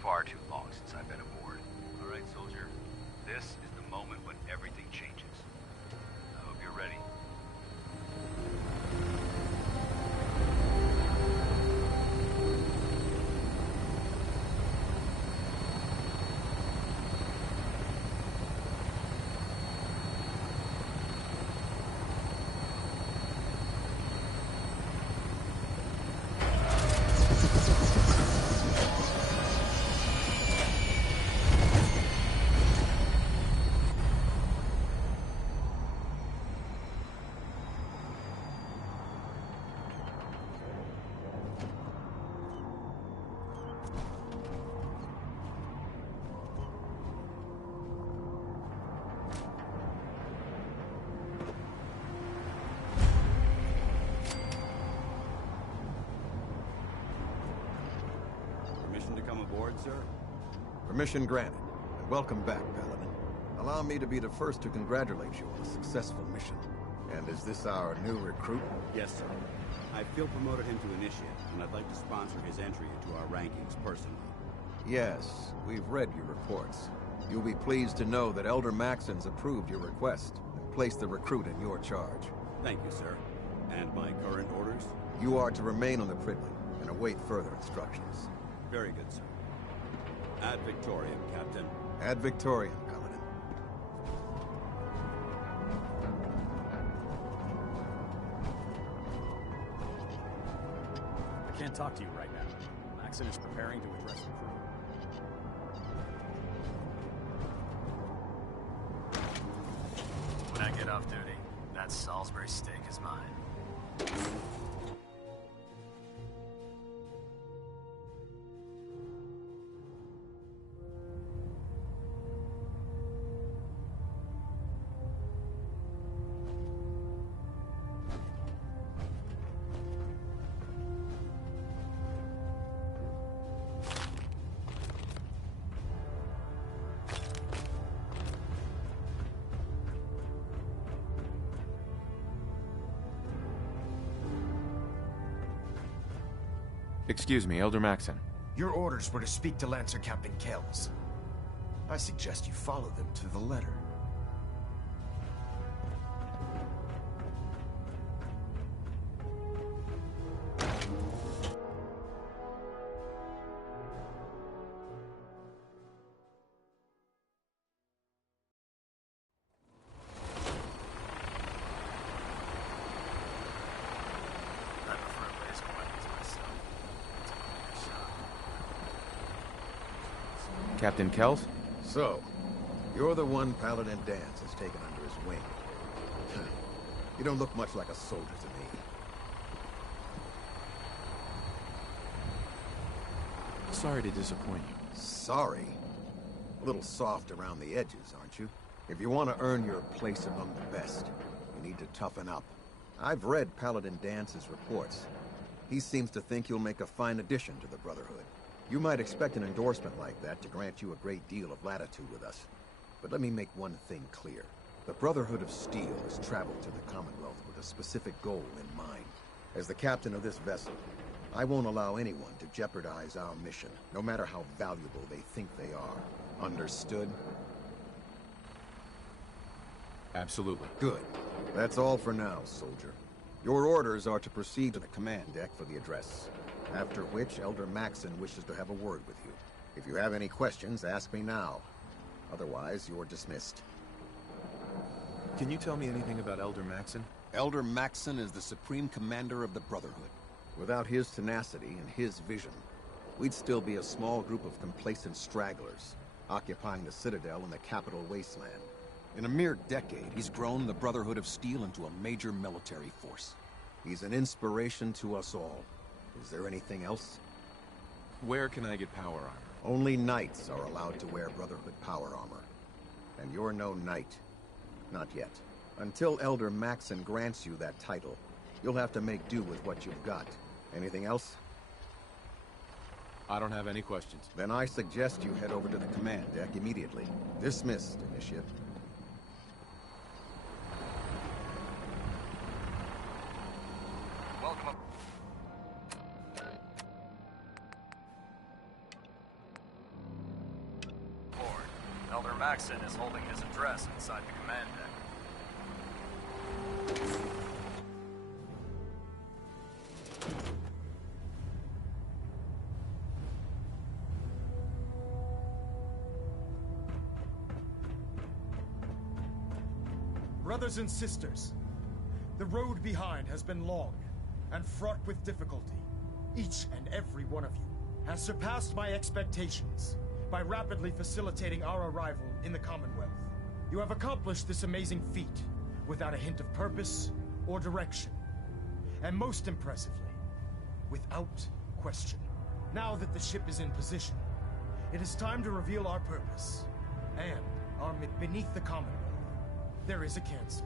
Far too long since I've been aboard. All right, soldier. This is the moment when everything changes. I hope you're ready. To come aboard, sir? Permission granted, and welcome back, Paladin. Allow me to be the first to congratulate you on a successful mission. And is this our new recruit? Yes, sir. I feel promoted him to initiate, and I'd like to sponsor his entry into our rankings personally. Yes, we've read your reports. You'll be pleased to know that Elder Maxon's approved your request and placed the recruit in your charge. Thank you, sir. And my current orders? You are to remain on the Prydwen and await further instructions. Very good, sir. Ad Victoriam, Captain. Ad Victoriam, Paladin. I can't talk to you right now. Maxon is preparing to address the crew. When I get off duty, that Salisbury steak is mine. Excuse me, Elder Maxon. Your orders were to speak to Lancer Captain Kells. I suggest you follow them to the letter. Captain Kells? So, you're the one Paladin Dance has taken under his wing. You don't look much like a soldier to me. Sorry to disappoint you. Sorry? A little soft around the edges, aren't you? If you want to earn your place among the best, you need to toughen up. I've read Paladin Dance's reports. He seems to think you'll make a fine addition to the Brotherhood. You might expect an endorsement like that to grant you a great deal of latitude with us. But let me make one thing clear. The Brotherhood of Steel has traveled to the Commonwealth with a specific goal in mind. As the captain of this vessel, I won't allow anyone to jeopardize our mission, no matter how valuable they think they are. Understood? Absolutely. Good. That's all for now, soldier. Your orders are to proceed to the command deck for the address. After which, Elder Maxon wishes to have a word with you. If you have any questions, ask me now. Otherwise, you're dismissed. Can you tell me anything about Elder Maxon? Elder Maxon is the Supreme Commander of the Brotherhood. Without his tenacity and his vision, we'd still be a small group of complacent stragglers, occupying the Citadel in the capital wasteland. In a mere decade, he's grown the Brotherhood of Steel into a major military force. He's an inspiration to us all. Is there anything else? Where can I get power armor? Only knights are allowed to wear Brotherhood power armor. And you're no knight. Not yet. Until Elder Maxon grants you that title, you'll have to make do with what you've got. Anything else? I don't have any questions. Then I suggest you head over to the command deck immediately. Dismissed, Initiate. Welcome. Lord, Elder Maxon is holding his address inside the command deck. Brothers and sisters, the road behind has been long and fraught with difficulty. Each and every one of you has surpassed my expectations by rapidly facilitating our arrival in the Commonwealth. You have accomplished this amazing feat without a hint of purpose or direction. And most impressively, without question. Now that the ship is in position, it is time to reveal our purpose and our beneath the Commonwealth. There is a cancer,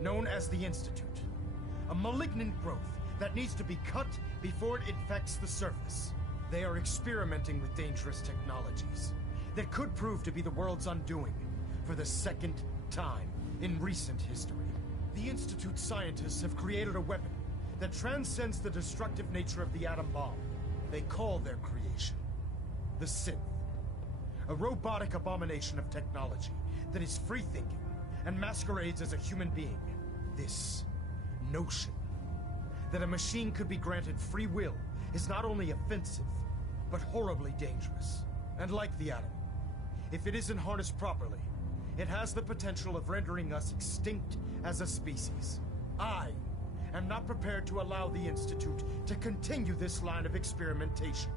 known as the Institute. A malignant growth that needs to be cut before it infects the surface. They are experimenting with dangerous technologies that could prove to be the world's undoing for the second time in recent history. The Institute's scientists have created a weapon that transcends the destructive nature of the atom bomb. They call their creation the Synth. A robotic abomination of technology that is free-thinking and masquerades as a human being. This notion that a machine could be granted free will is not only offensive, but horribly dangerous. And like the atom, if it isn't harnessed properly, it has the potential of rendering us extinct as a species. I am not prepared to allow the Institute to continue this line of experimentation.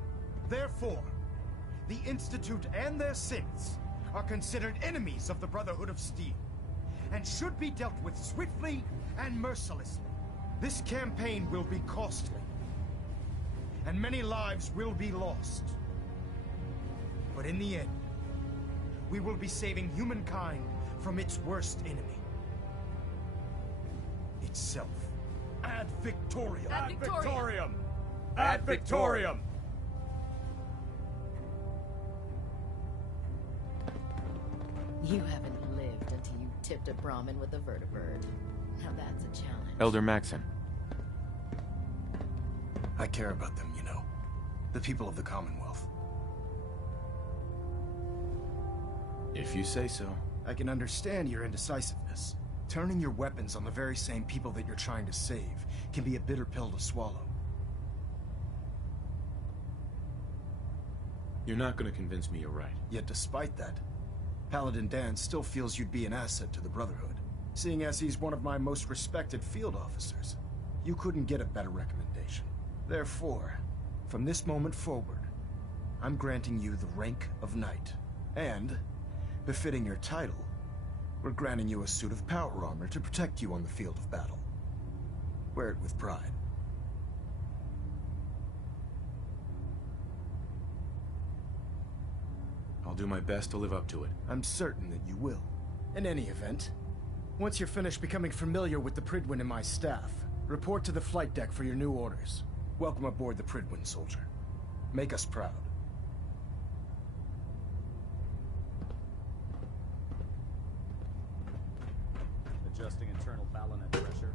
Therefore, the Institute and their synths are considered enemies of the Brotherhood of Steel, and should be dealt with swiftly and mercilessly. This campaign will be costly, and many lives will be lost. But in the end, we will be saving humankind from its worst enemy. Itself. Ad Victoriam! Ad Victoriam! Ad Victoriam! You haven't lived until you tipped a Brahmin with a vertibird. Now that's a challenge. Elder Maxon. I care about them, you know. The people of the Commonwealth. If you say so. I can understand your indecisiveness. Turning your weapons on the very same people that you're trying to save can be a bitter pill to swallow. You're not going to convince me you're right. Yet despite that, Paladin Dan still feels you'd be an asset to the Brotherhood, seeing as he's one of my most respected field officers. You couldn't get a better recommendation. Therefore, from this moment forward, I'm granting you the rank of Knight. And, befitting your title, we're granting you a suit of power armor to protect you on the field of battle. Wear it with pride. I'll do my best to live up to it. I'm certain that you will. In any event, once you're finished becoming familiar with the Prydwen and my staff, report to the flight deck for your new orders. Welcome aboard the Prydwen, soldier. Make us proud. Adjusting internal ballonet pressure.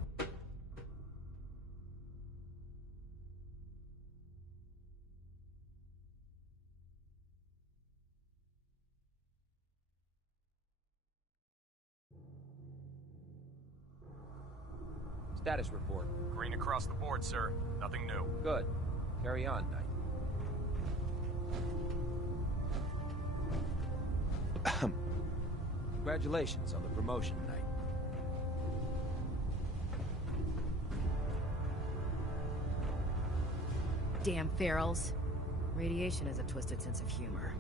Status report. Green across the board, sir. Nothing new. Good. Carry on, Knight. Congratulations on the promotion, Knight. Damn ferals. Radiation has a twisted sense of humor.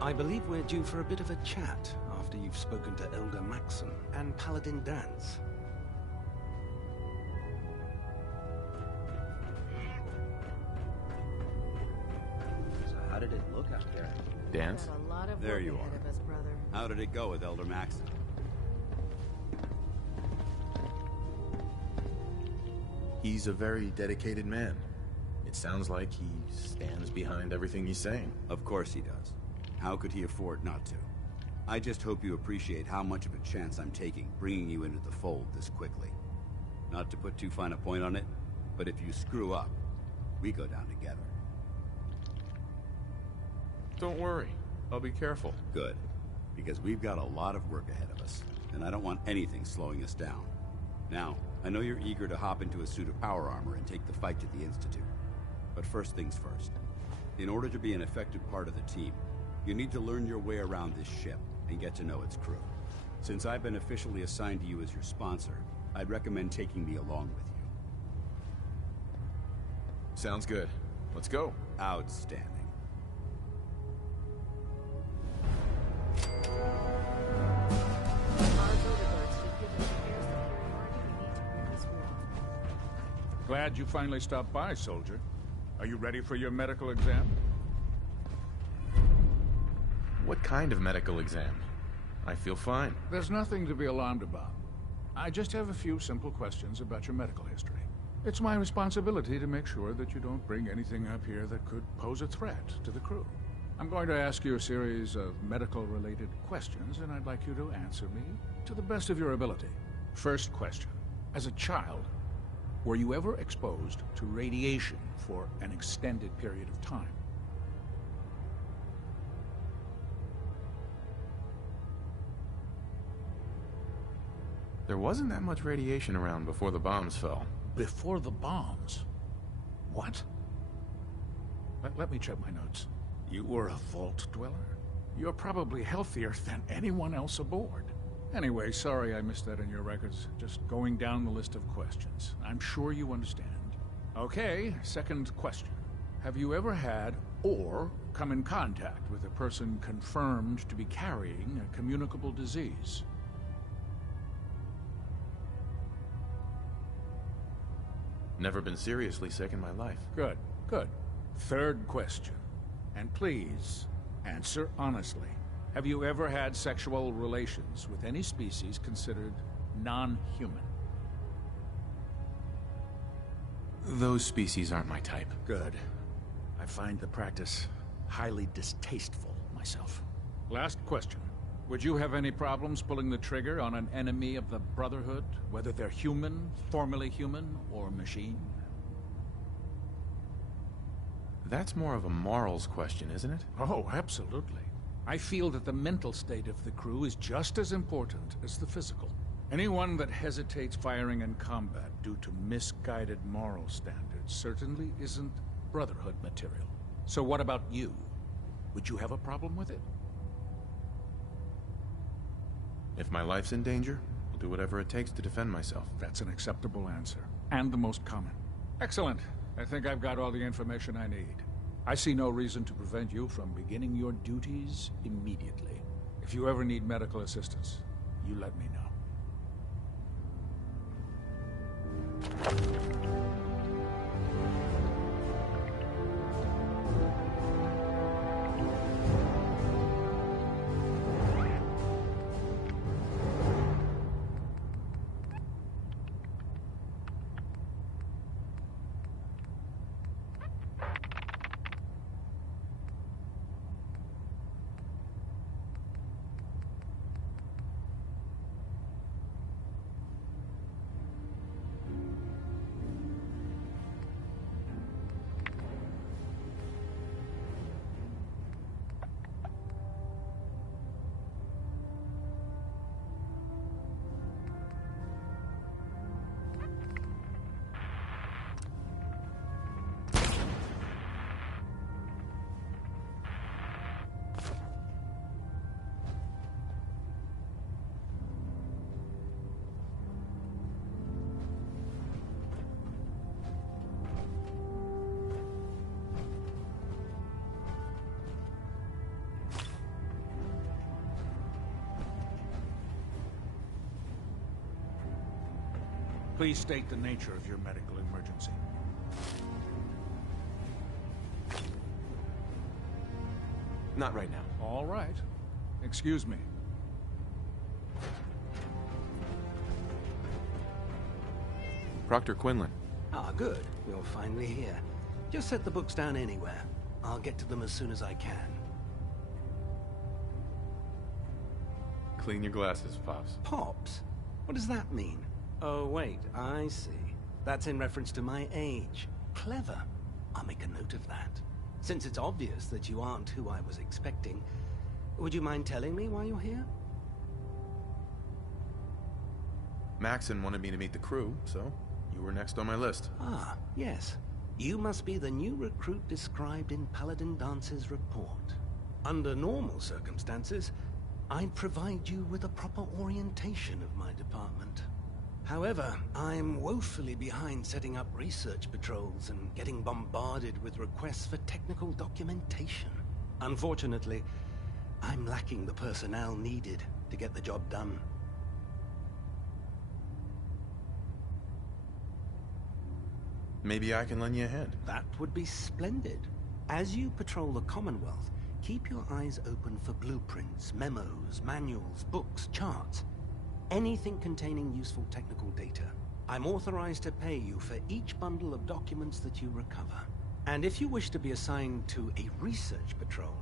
I believe we're due for a bit of a chat after you've spoken to Elder Maxon and Paladin Dance. So how did it look out there? Dance? Got a lot of There work you ahead are. of us, brother. How did it go with Elder Maxon? He's a very dedicated man. It sounds like he stands behind everything he's saying. Of course he does. How could he afford not to? I just hope you appreciate how much of a chance I'm taking bringing you into the fold this quickly. Not to put too fine a point on it, but if you screw up, we go down together. Don't worry. I'll be careful. Good. Because we've got a lot of work ahead of us, and I don't want anything slowing us down. Now, I know you're eager to hop into a suit of power armor and take the fight to the Institute. But first things first. In order to be an effective part of the team, you need to learn your way around this ship and get to know its crew. Since I've been officially assigned to you as your sponsor, I'd recommend taking me along with you. Sounds good. Let's go. Outstanding. Glad you finally stopped by, soldier. Are you ready for your medical exam? What kind of medical exam? I feel fine. There's nothing to be alarmed about. I just have a few simple questions about your medical history. It's my responsibility to make sure that you don't bring anything up here that could pose a threat to the crew. I'm going to ask you a series of medical-related questions, and I'd like you to answer me to the best of your ability. First question. As a child, were you ever exposed to radiation for an extended period of time? There wasn't that much radiation around before the bombs fell. Before the bombs? What? Let me check my notes. You were a vault dweller? You're probably healthier than anyone else aboard. Anyway, sorry I missed that in your records. Just going down the list of questions. I'm sure you understand. Okay, second question. Have you ever had or come in contact with a person confirmed to be carrying a communicable disease? Never been seriously sick in my life. Good, good. Third question. And please, Answer honestly. Have you ever had sexual relations with any species considered non-human? Those species aren't my type. Good. I find the practice highly distasteful myself. Last question. Would you have any problems pulling the trigger on an enemy of the Brotherhood, whether they're human, formerly human, or machine? That's more of a morals question, isn't it? Oh, absolutely. I feel that the mental state of the crew is just as important as the physical. Anyone that hesitates firing in combat due to misguided moral standards certainly isn't Brotherhood material. So what about you? Would you have a problem with it? If my life's in danger, I'll do whatever it takes to defend myself. That's an acceptable answer, and the most common. Excellent. I think I've got all the information I need. I see no reason to prevent you from beginning your duties immediately. If you ever need medical assistance, you let me know. Please state the nature of your medical emergency. Not right now. All right. Excuse me. Proctor Quinlan. Ah, good. You're finally here. Just set the books down anywhere. I'll get to them as soon as I can. Clean your glasses, Pops. Pops? What does that mean? Oh, wait, I see. That's in reference to my age. Clever. I'll make a note of that. Since it's obvious that you aren't who I was expecting, would you mind telling me why you're here? Maxon wanted me to meet the crew, so you were next on my list. Ah, yes. You must be the new recruit described in Paladin Dance's report. Under normal circumstances, I'd provide you with a proper orientation of my department. However, I'm woefully behind setting up research patrols and getting bombarded with requests for technical documentation. Unfortunately, I'm lacking the personnel needed to get the job done. Maybe I can lend you a hand. That would be splendid. As you patrol the Commonwealth, keep your eyes open for blueprints, memos, manuals, books, charts. Anything containing useful technical data. I'm authorized to pay you for each bundle of documents that you recover. And if you wish to be assigned to a research patrol,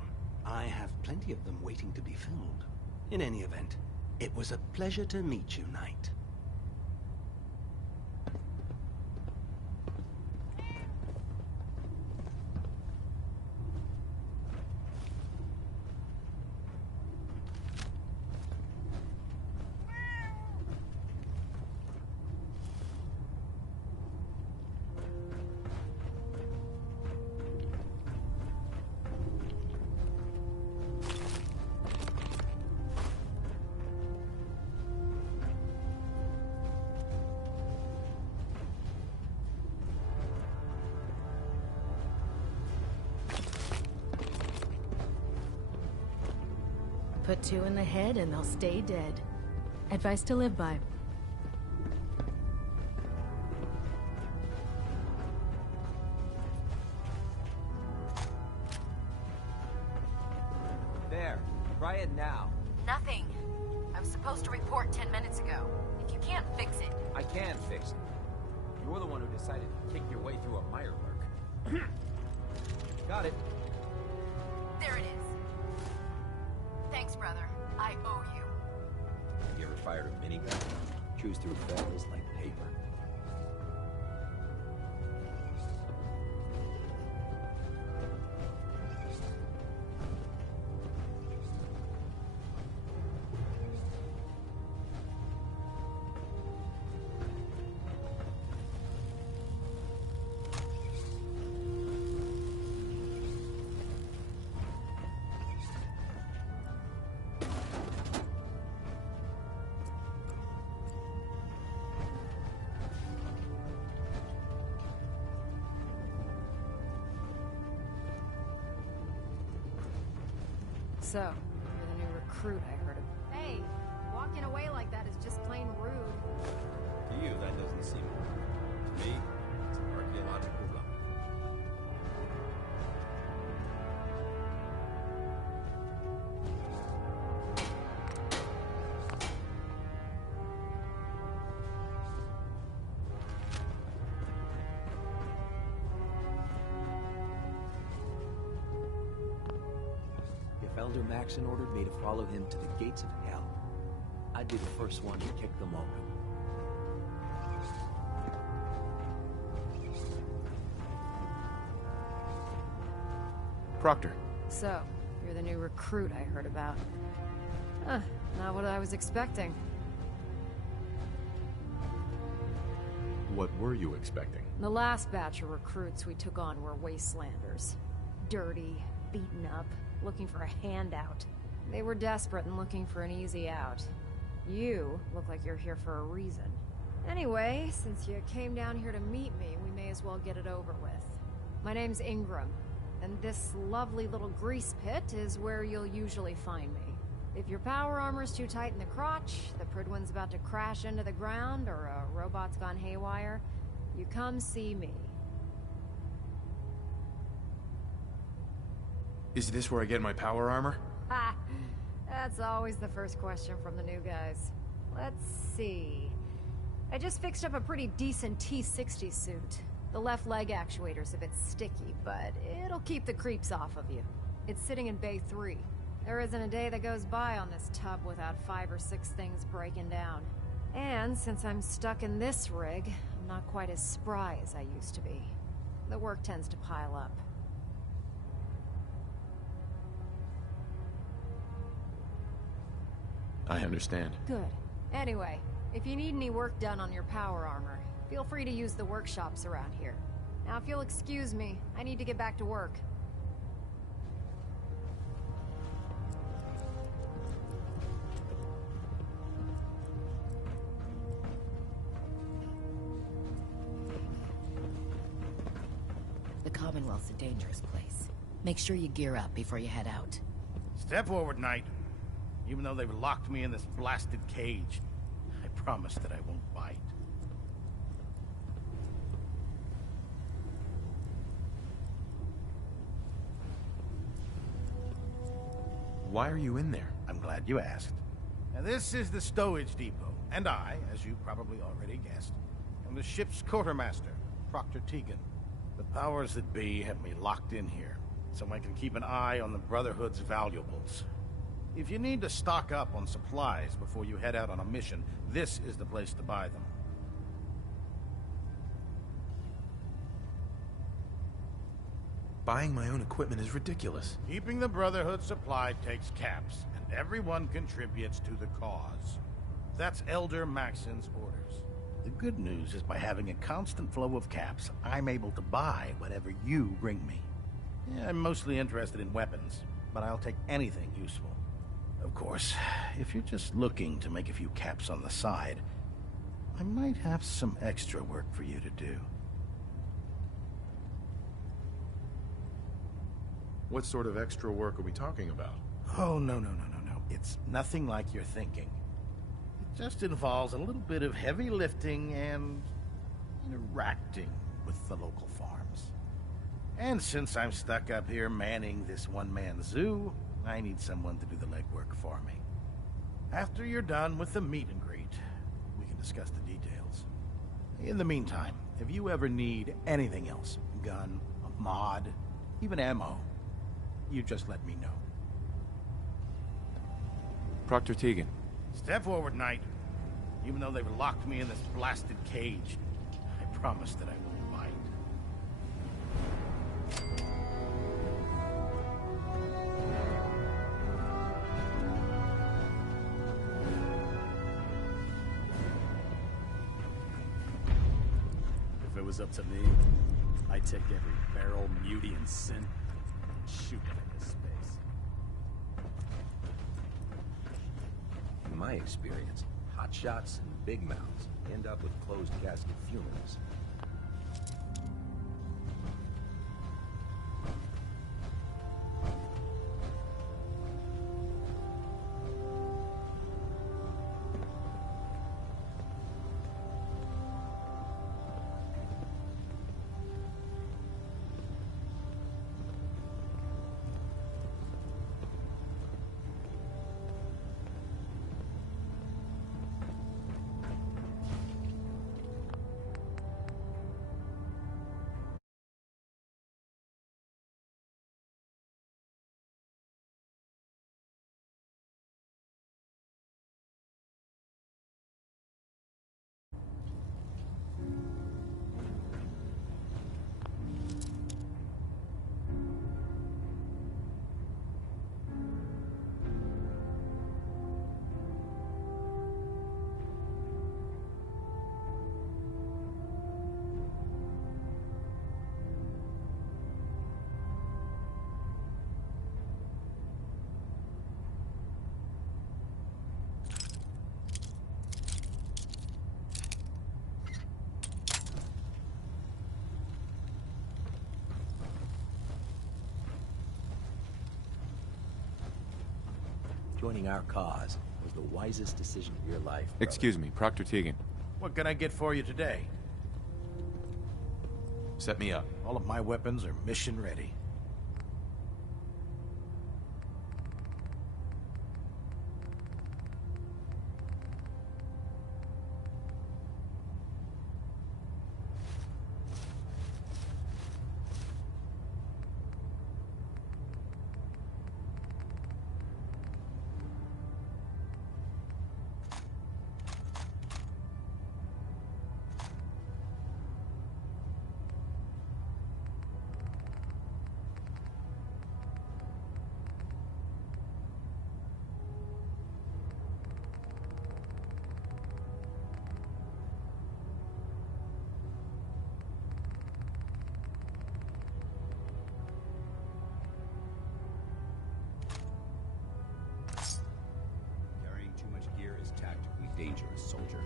I have plenty of them waiting to be filled. In any event, it was a pleasure to meet you, Knight. Put two in the head and they'll stay dead. Advice to live by. Try it now. Nothing. I was supposed to report 10 minutes ago. If you can't fix it... I can fix it. You're the one who decided to kick your way through a Mirelurk. Got it. There it is. Thanks, brother. I owe you. Have you ever fired a minigun? Chews through barrels like paper. So, you're the new recruit I heard of. Hey, walking away like that is just plain rude. To you, that doesn't seem rude. To me, it's an archaeological relic. If Elder Maxon ordered me to follow him to the gates of hell, I'd be the first one to kick them open. Proctor. So, you're the new recruit I heard about. Huh, not what I was expecting. What were you expecting? The last batch of recruits we took on were wastelanders. Dirty, beaten up, looking for a handout. They were desperate and looking for an easy out. You look like you're here for a reason. Anyway, since you came down here to meet me, we may as well get it over with. My name's Ingram, and this lovely little grease pit is where you'll usually find me. If your power armor's too tight in the crotch, the Pridwin's about to crash into the ground, or a robot's gone haywire, you come see me. Is this where I get my power armor? Ha! That's always the first question from the new guys. Let's see. I just fixed up a pretty decent T-60 suit. The left leg actuator's a bit sticky, but it'll keep the creeps off of you. It's sitting in Bay 3. There isn't a day that goes by on this tub without 5 or 6 things breaking down. And since I'm stuck in this rig, I'm not quite as spry as I used to be. The work tends to pile up. I understand. Good. Anyway, if you need any work done on your power armor, feel free to use the workshops around here. Now, if you'll excuse me, I need to get back to work. The Commonwealth's a dangerous place. Make sure you gear up before you head out. Step forward, Knight. Even though they've locked me in this blasted cage, I promise that I won't bite. Why are you in there? I'm glad you asked. Now, this is the stowage depot, and I, as you probably already guessed, am the ship's quartermaster, Proctor Tegan. The powers that be have me locked in here, so I can keep an eye on the Brotherhood's valuables. If you need to stock up on supplies before you head out on a mission, this is the place to buy them. Buying my own equipment is ridiculous. Keeping the Brotherhood supplied takes caps, and everyone contributes to the cause. That's Elder Maxon's orders. The good news is by having a constant flow of caps, I'm able to buy whatever you bring me. Yeah, I'm mostly interested in weapons, but I'll take anything useful. Of course, if you're just looking to make a few caps on the side, I might have some extra work for you to do. What sort of extra work are we talking about? Oh, no. It's nothing like you're thinking. It just involves a little bit of heavy lifting and interacting with the local farms. And since I'm stuck up here manning this one-man zoo, I need someone to do the legwork for me. After you're done with the meet and greet, we can discuss the details. In the meantime, if you ever need anything else, gun, a mod, even ammo, you just let me know. Proctor Tegan. Step forward, Knight. Even though they've locked me in this blasted cage, I promise that I won't bite. If it was up to me, I'd take every barrel, mutie, and synth and shoot them into space. In my experience, hot shots and big mouths end up with closed casket funerals. Joining our cause was the wisest decision of your life, brother. Excuse me, Proctor Tegan. What can I get for you today? Set me up. All of my weapons are mission ready. Carrying too much gear is tactically dangerous, soldier.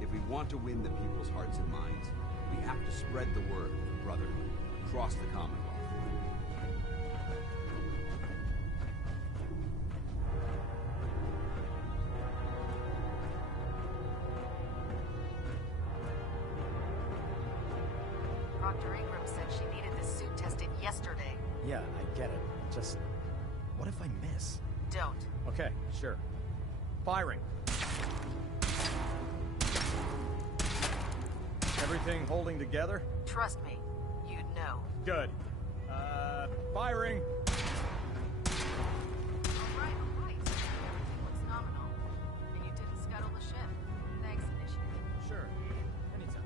If we want to win the people's hearts and minds, we have to spread the word of brotherhood across the Commonwealth. Dr. Ingram said she needed this suit tested yesterday. Yeah, I get it. Just, what if I miss? Don't. Okay, sure. Firing. Everything holding together? Trust me, you'd know. Good. Firing. All right. Looks nominal. And you didn't scuttle the ship. Thanks, Initiative. Sure. Anytime.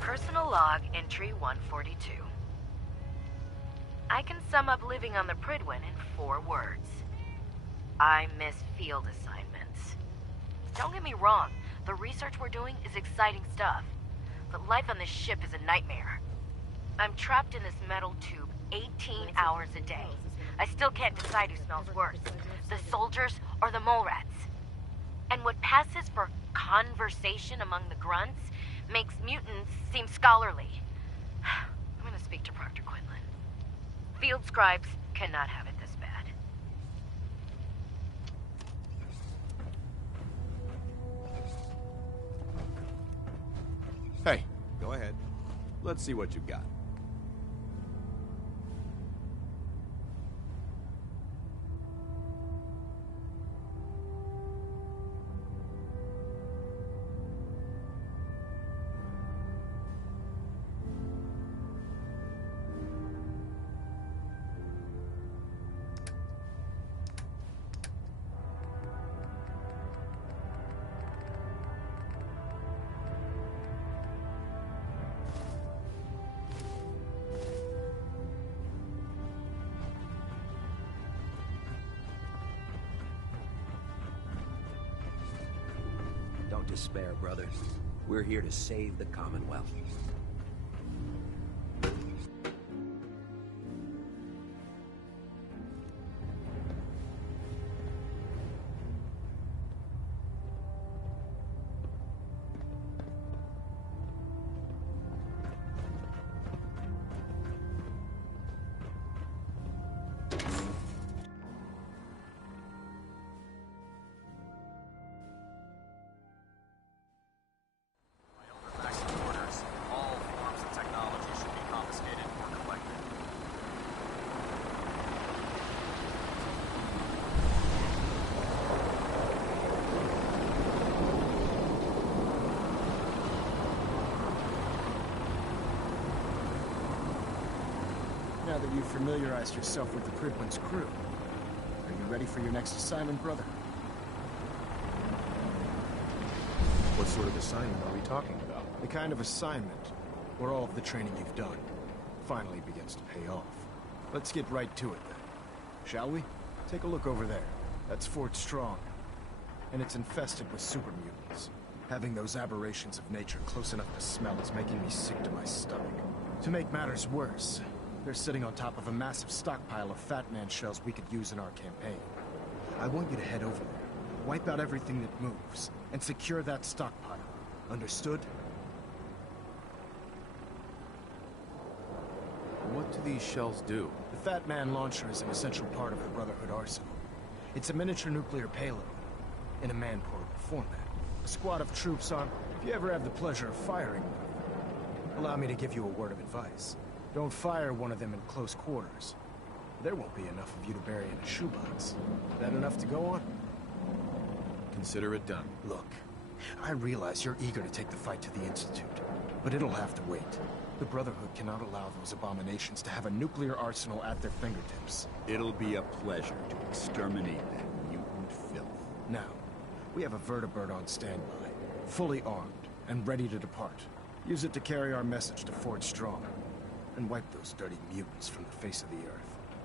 Personal log entry 142. I can sum up living on the Prydwen in 4 words. I miss field assignments. Don't get me wrong, the research we're doing is exciting stuff, but life on this ship is a nightmare. I'm trapped in this metal tube 18 hours a day. I still can't decide who smells worse, the soldiers or the mole rats. And what passes for conversation among the grunts makes mutants seem scholarly. I'm gonna speak to Proctor Quinlan. Field scribes cannot have it this bad. Hey, go ahead. Let's see what you've got. Don't despair, brother. We're here to save the Commonwealth. Now that you've familiarized yourself with the Prydwen's crew, are you ready for your next assignment, brother? What sort of assignment are we talking about? The kind of assignment where all of the training you've done finally begins to pay off. Let's get right to it then, shall we? Take a look over there. That's Fort Strong. And it's infested with super mutants. Having those aberrations of nature close enough to smell is making me sick to my stomach. To make matters worse, they're sitting on top of a massive stockpile of Fat Man shells we could use in our campaign. I want you to head over there, wipe out everything that moves, and secure that stockpile. Understood? What do these shells do? The Fat Man launcher is an essential part of the Brotherhood arsenal. It's a miniature nuclear payload, in a man-portable format. A squad of troops on, if you ever have the pleasure of firing one of them. Allow me to give you a word of advice. Don't fire one of them in close quarters. There won't be enough of you to bury in a shoebox. That enough to go on? Consider it done. Look, I realize you're eager to take the fight to the Institute, but it'll have to wait. The Brotherhood cannot allow those abominations to have a nuclear arsenal at their fingertips. It'll be a pleasure to exterminate that mutant filth. Now, we have a vertibird on standby, fully armed, and ready to depart. Use it to carry our message to Fort Strong, and wipe those dirty mutants from the face of the earth.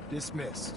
Dismissed.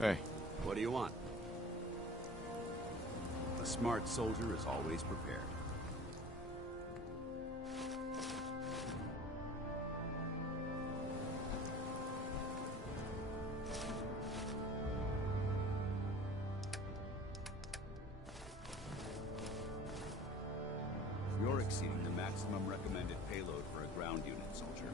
Hey. What do you want? A smart soldier is always prepared. You're exceeding the maximum recommended payload for a ground unit, soldier.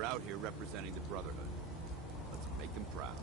We're out here representing the Brotherhood. Let's make them proud.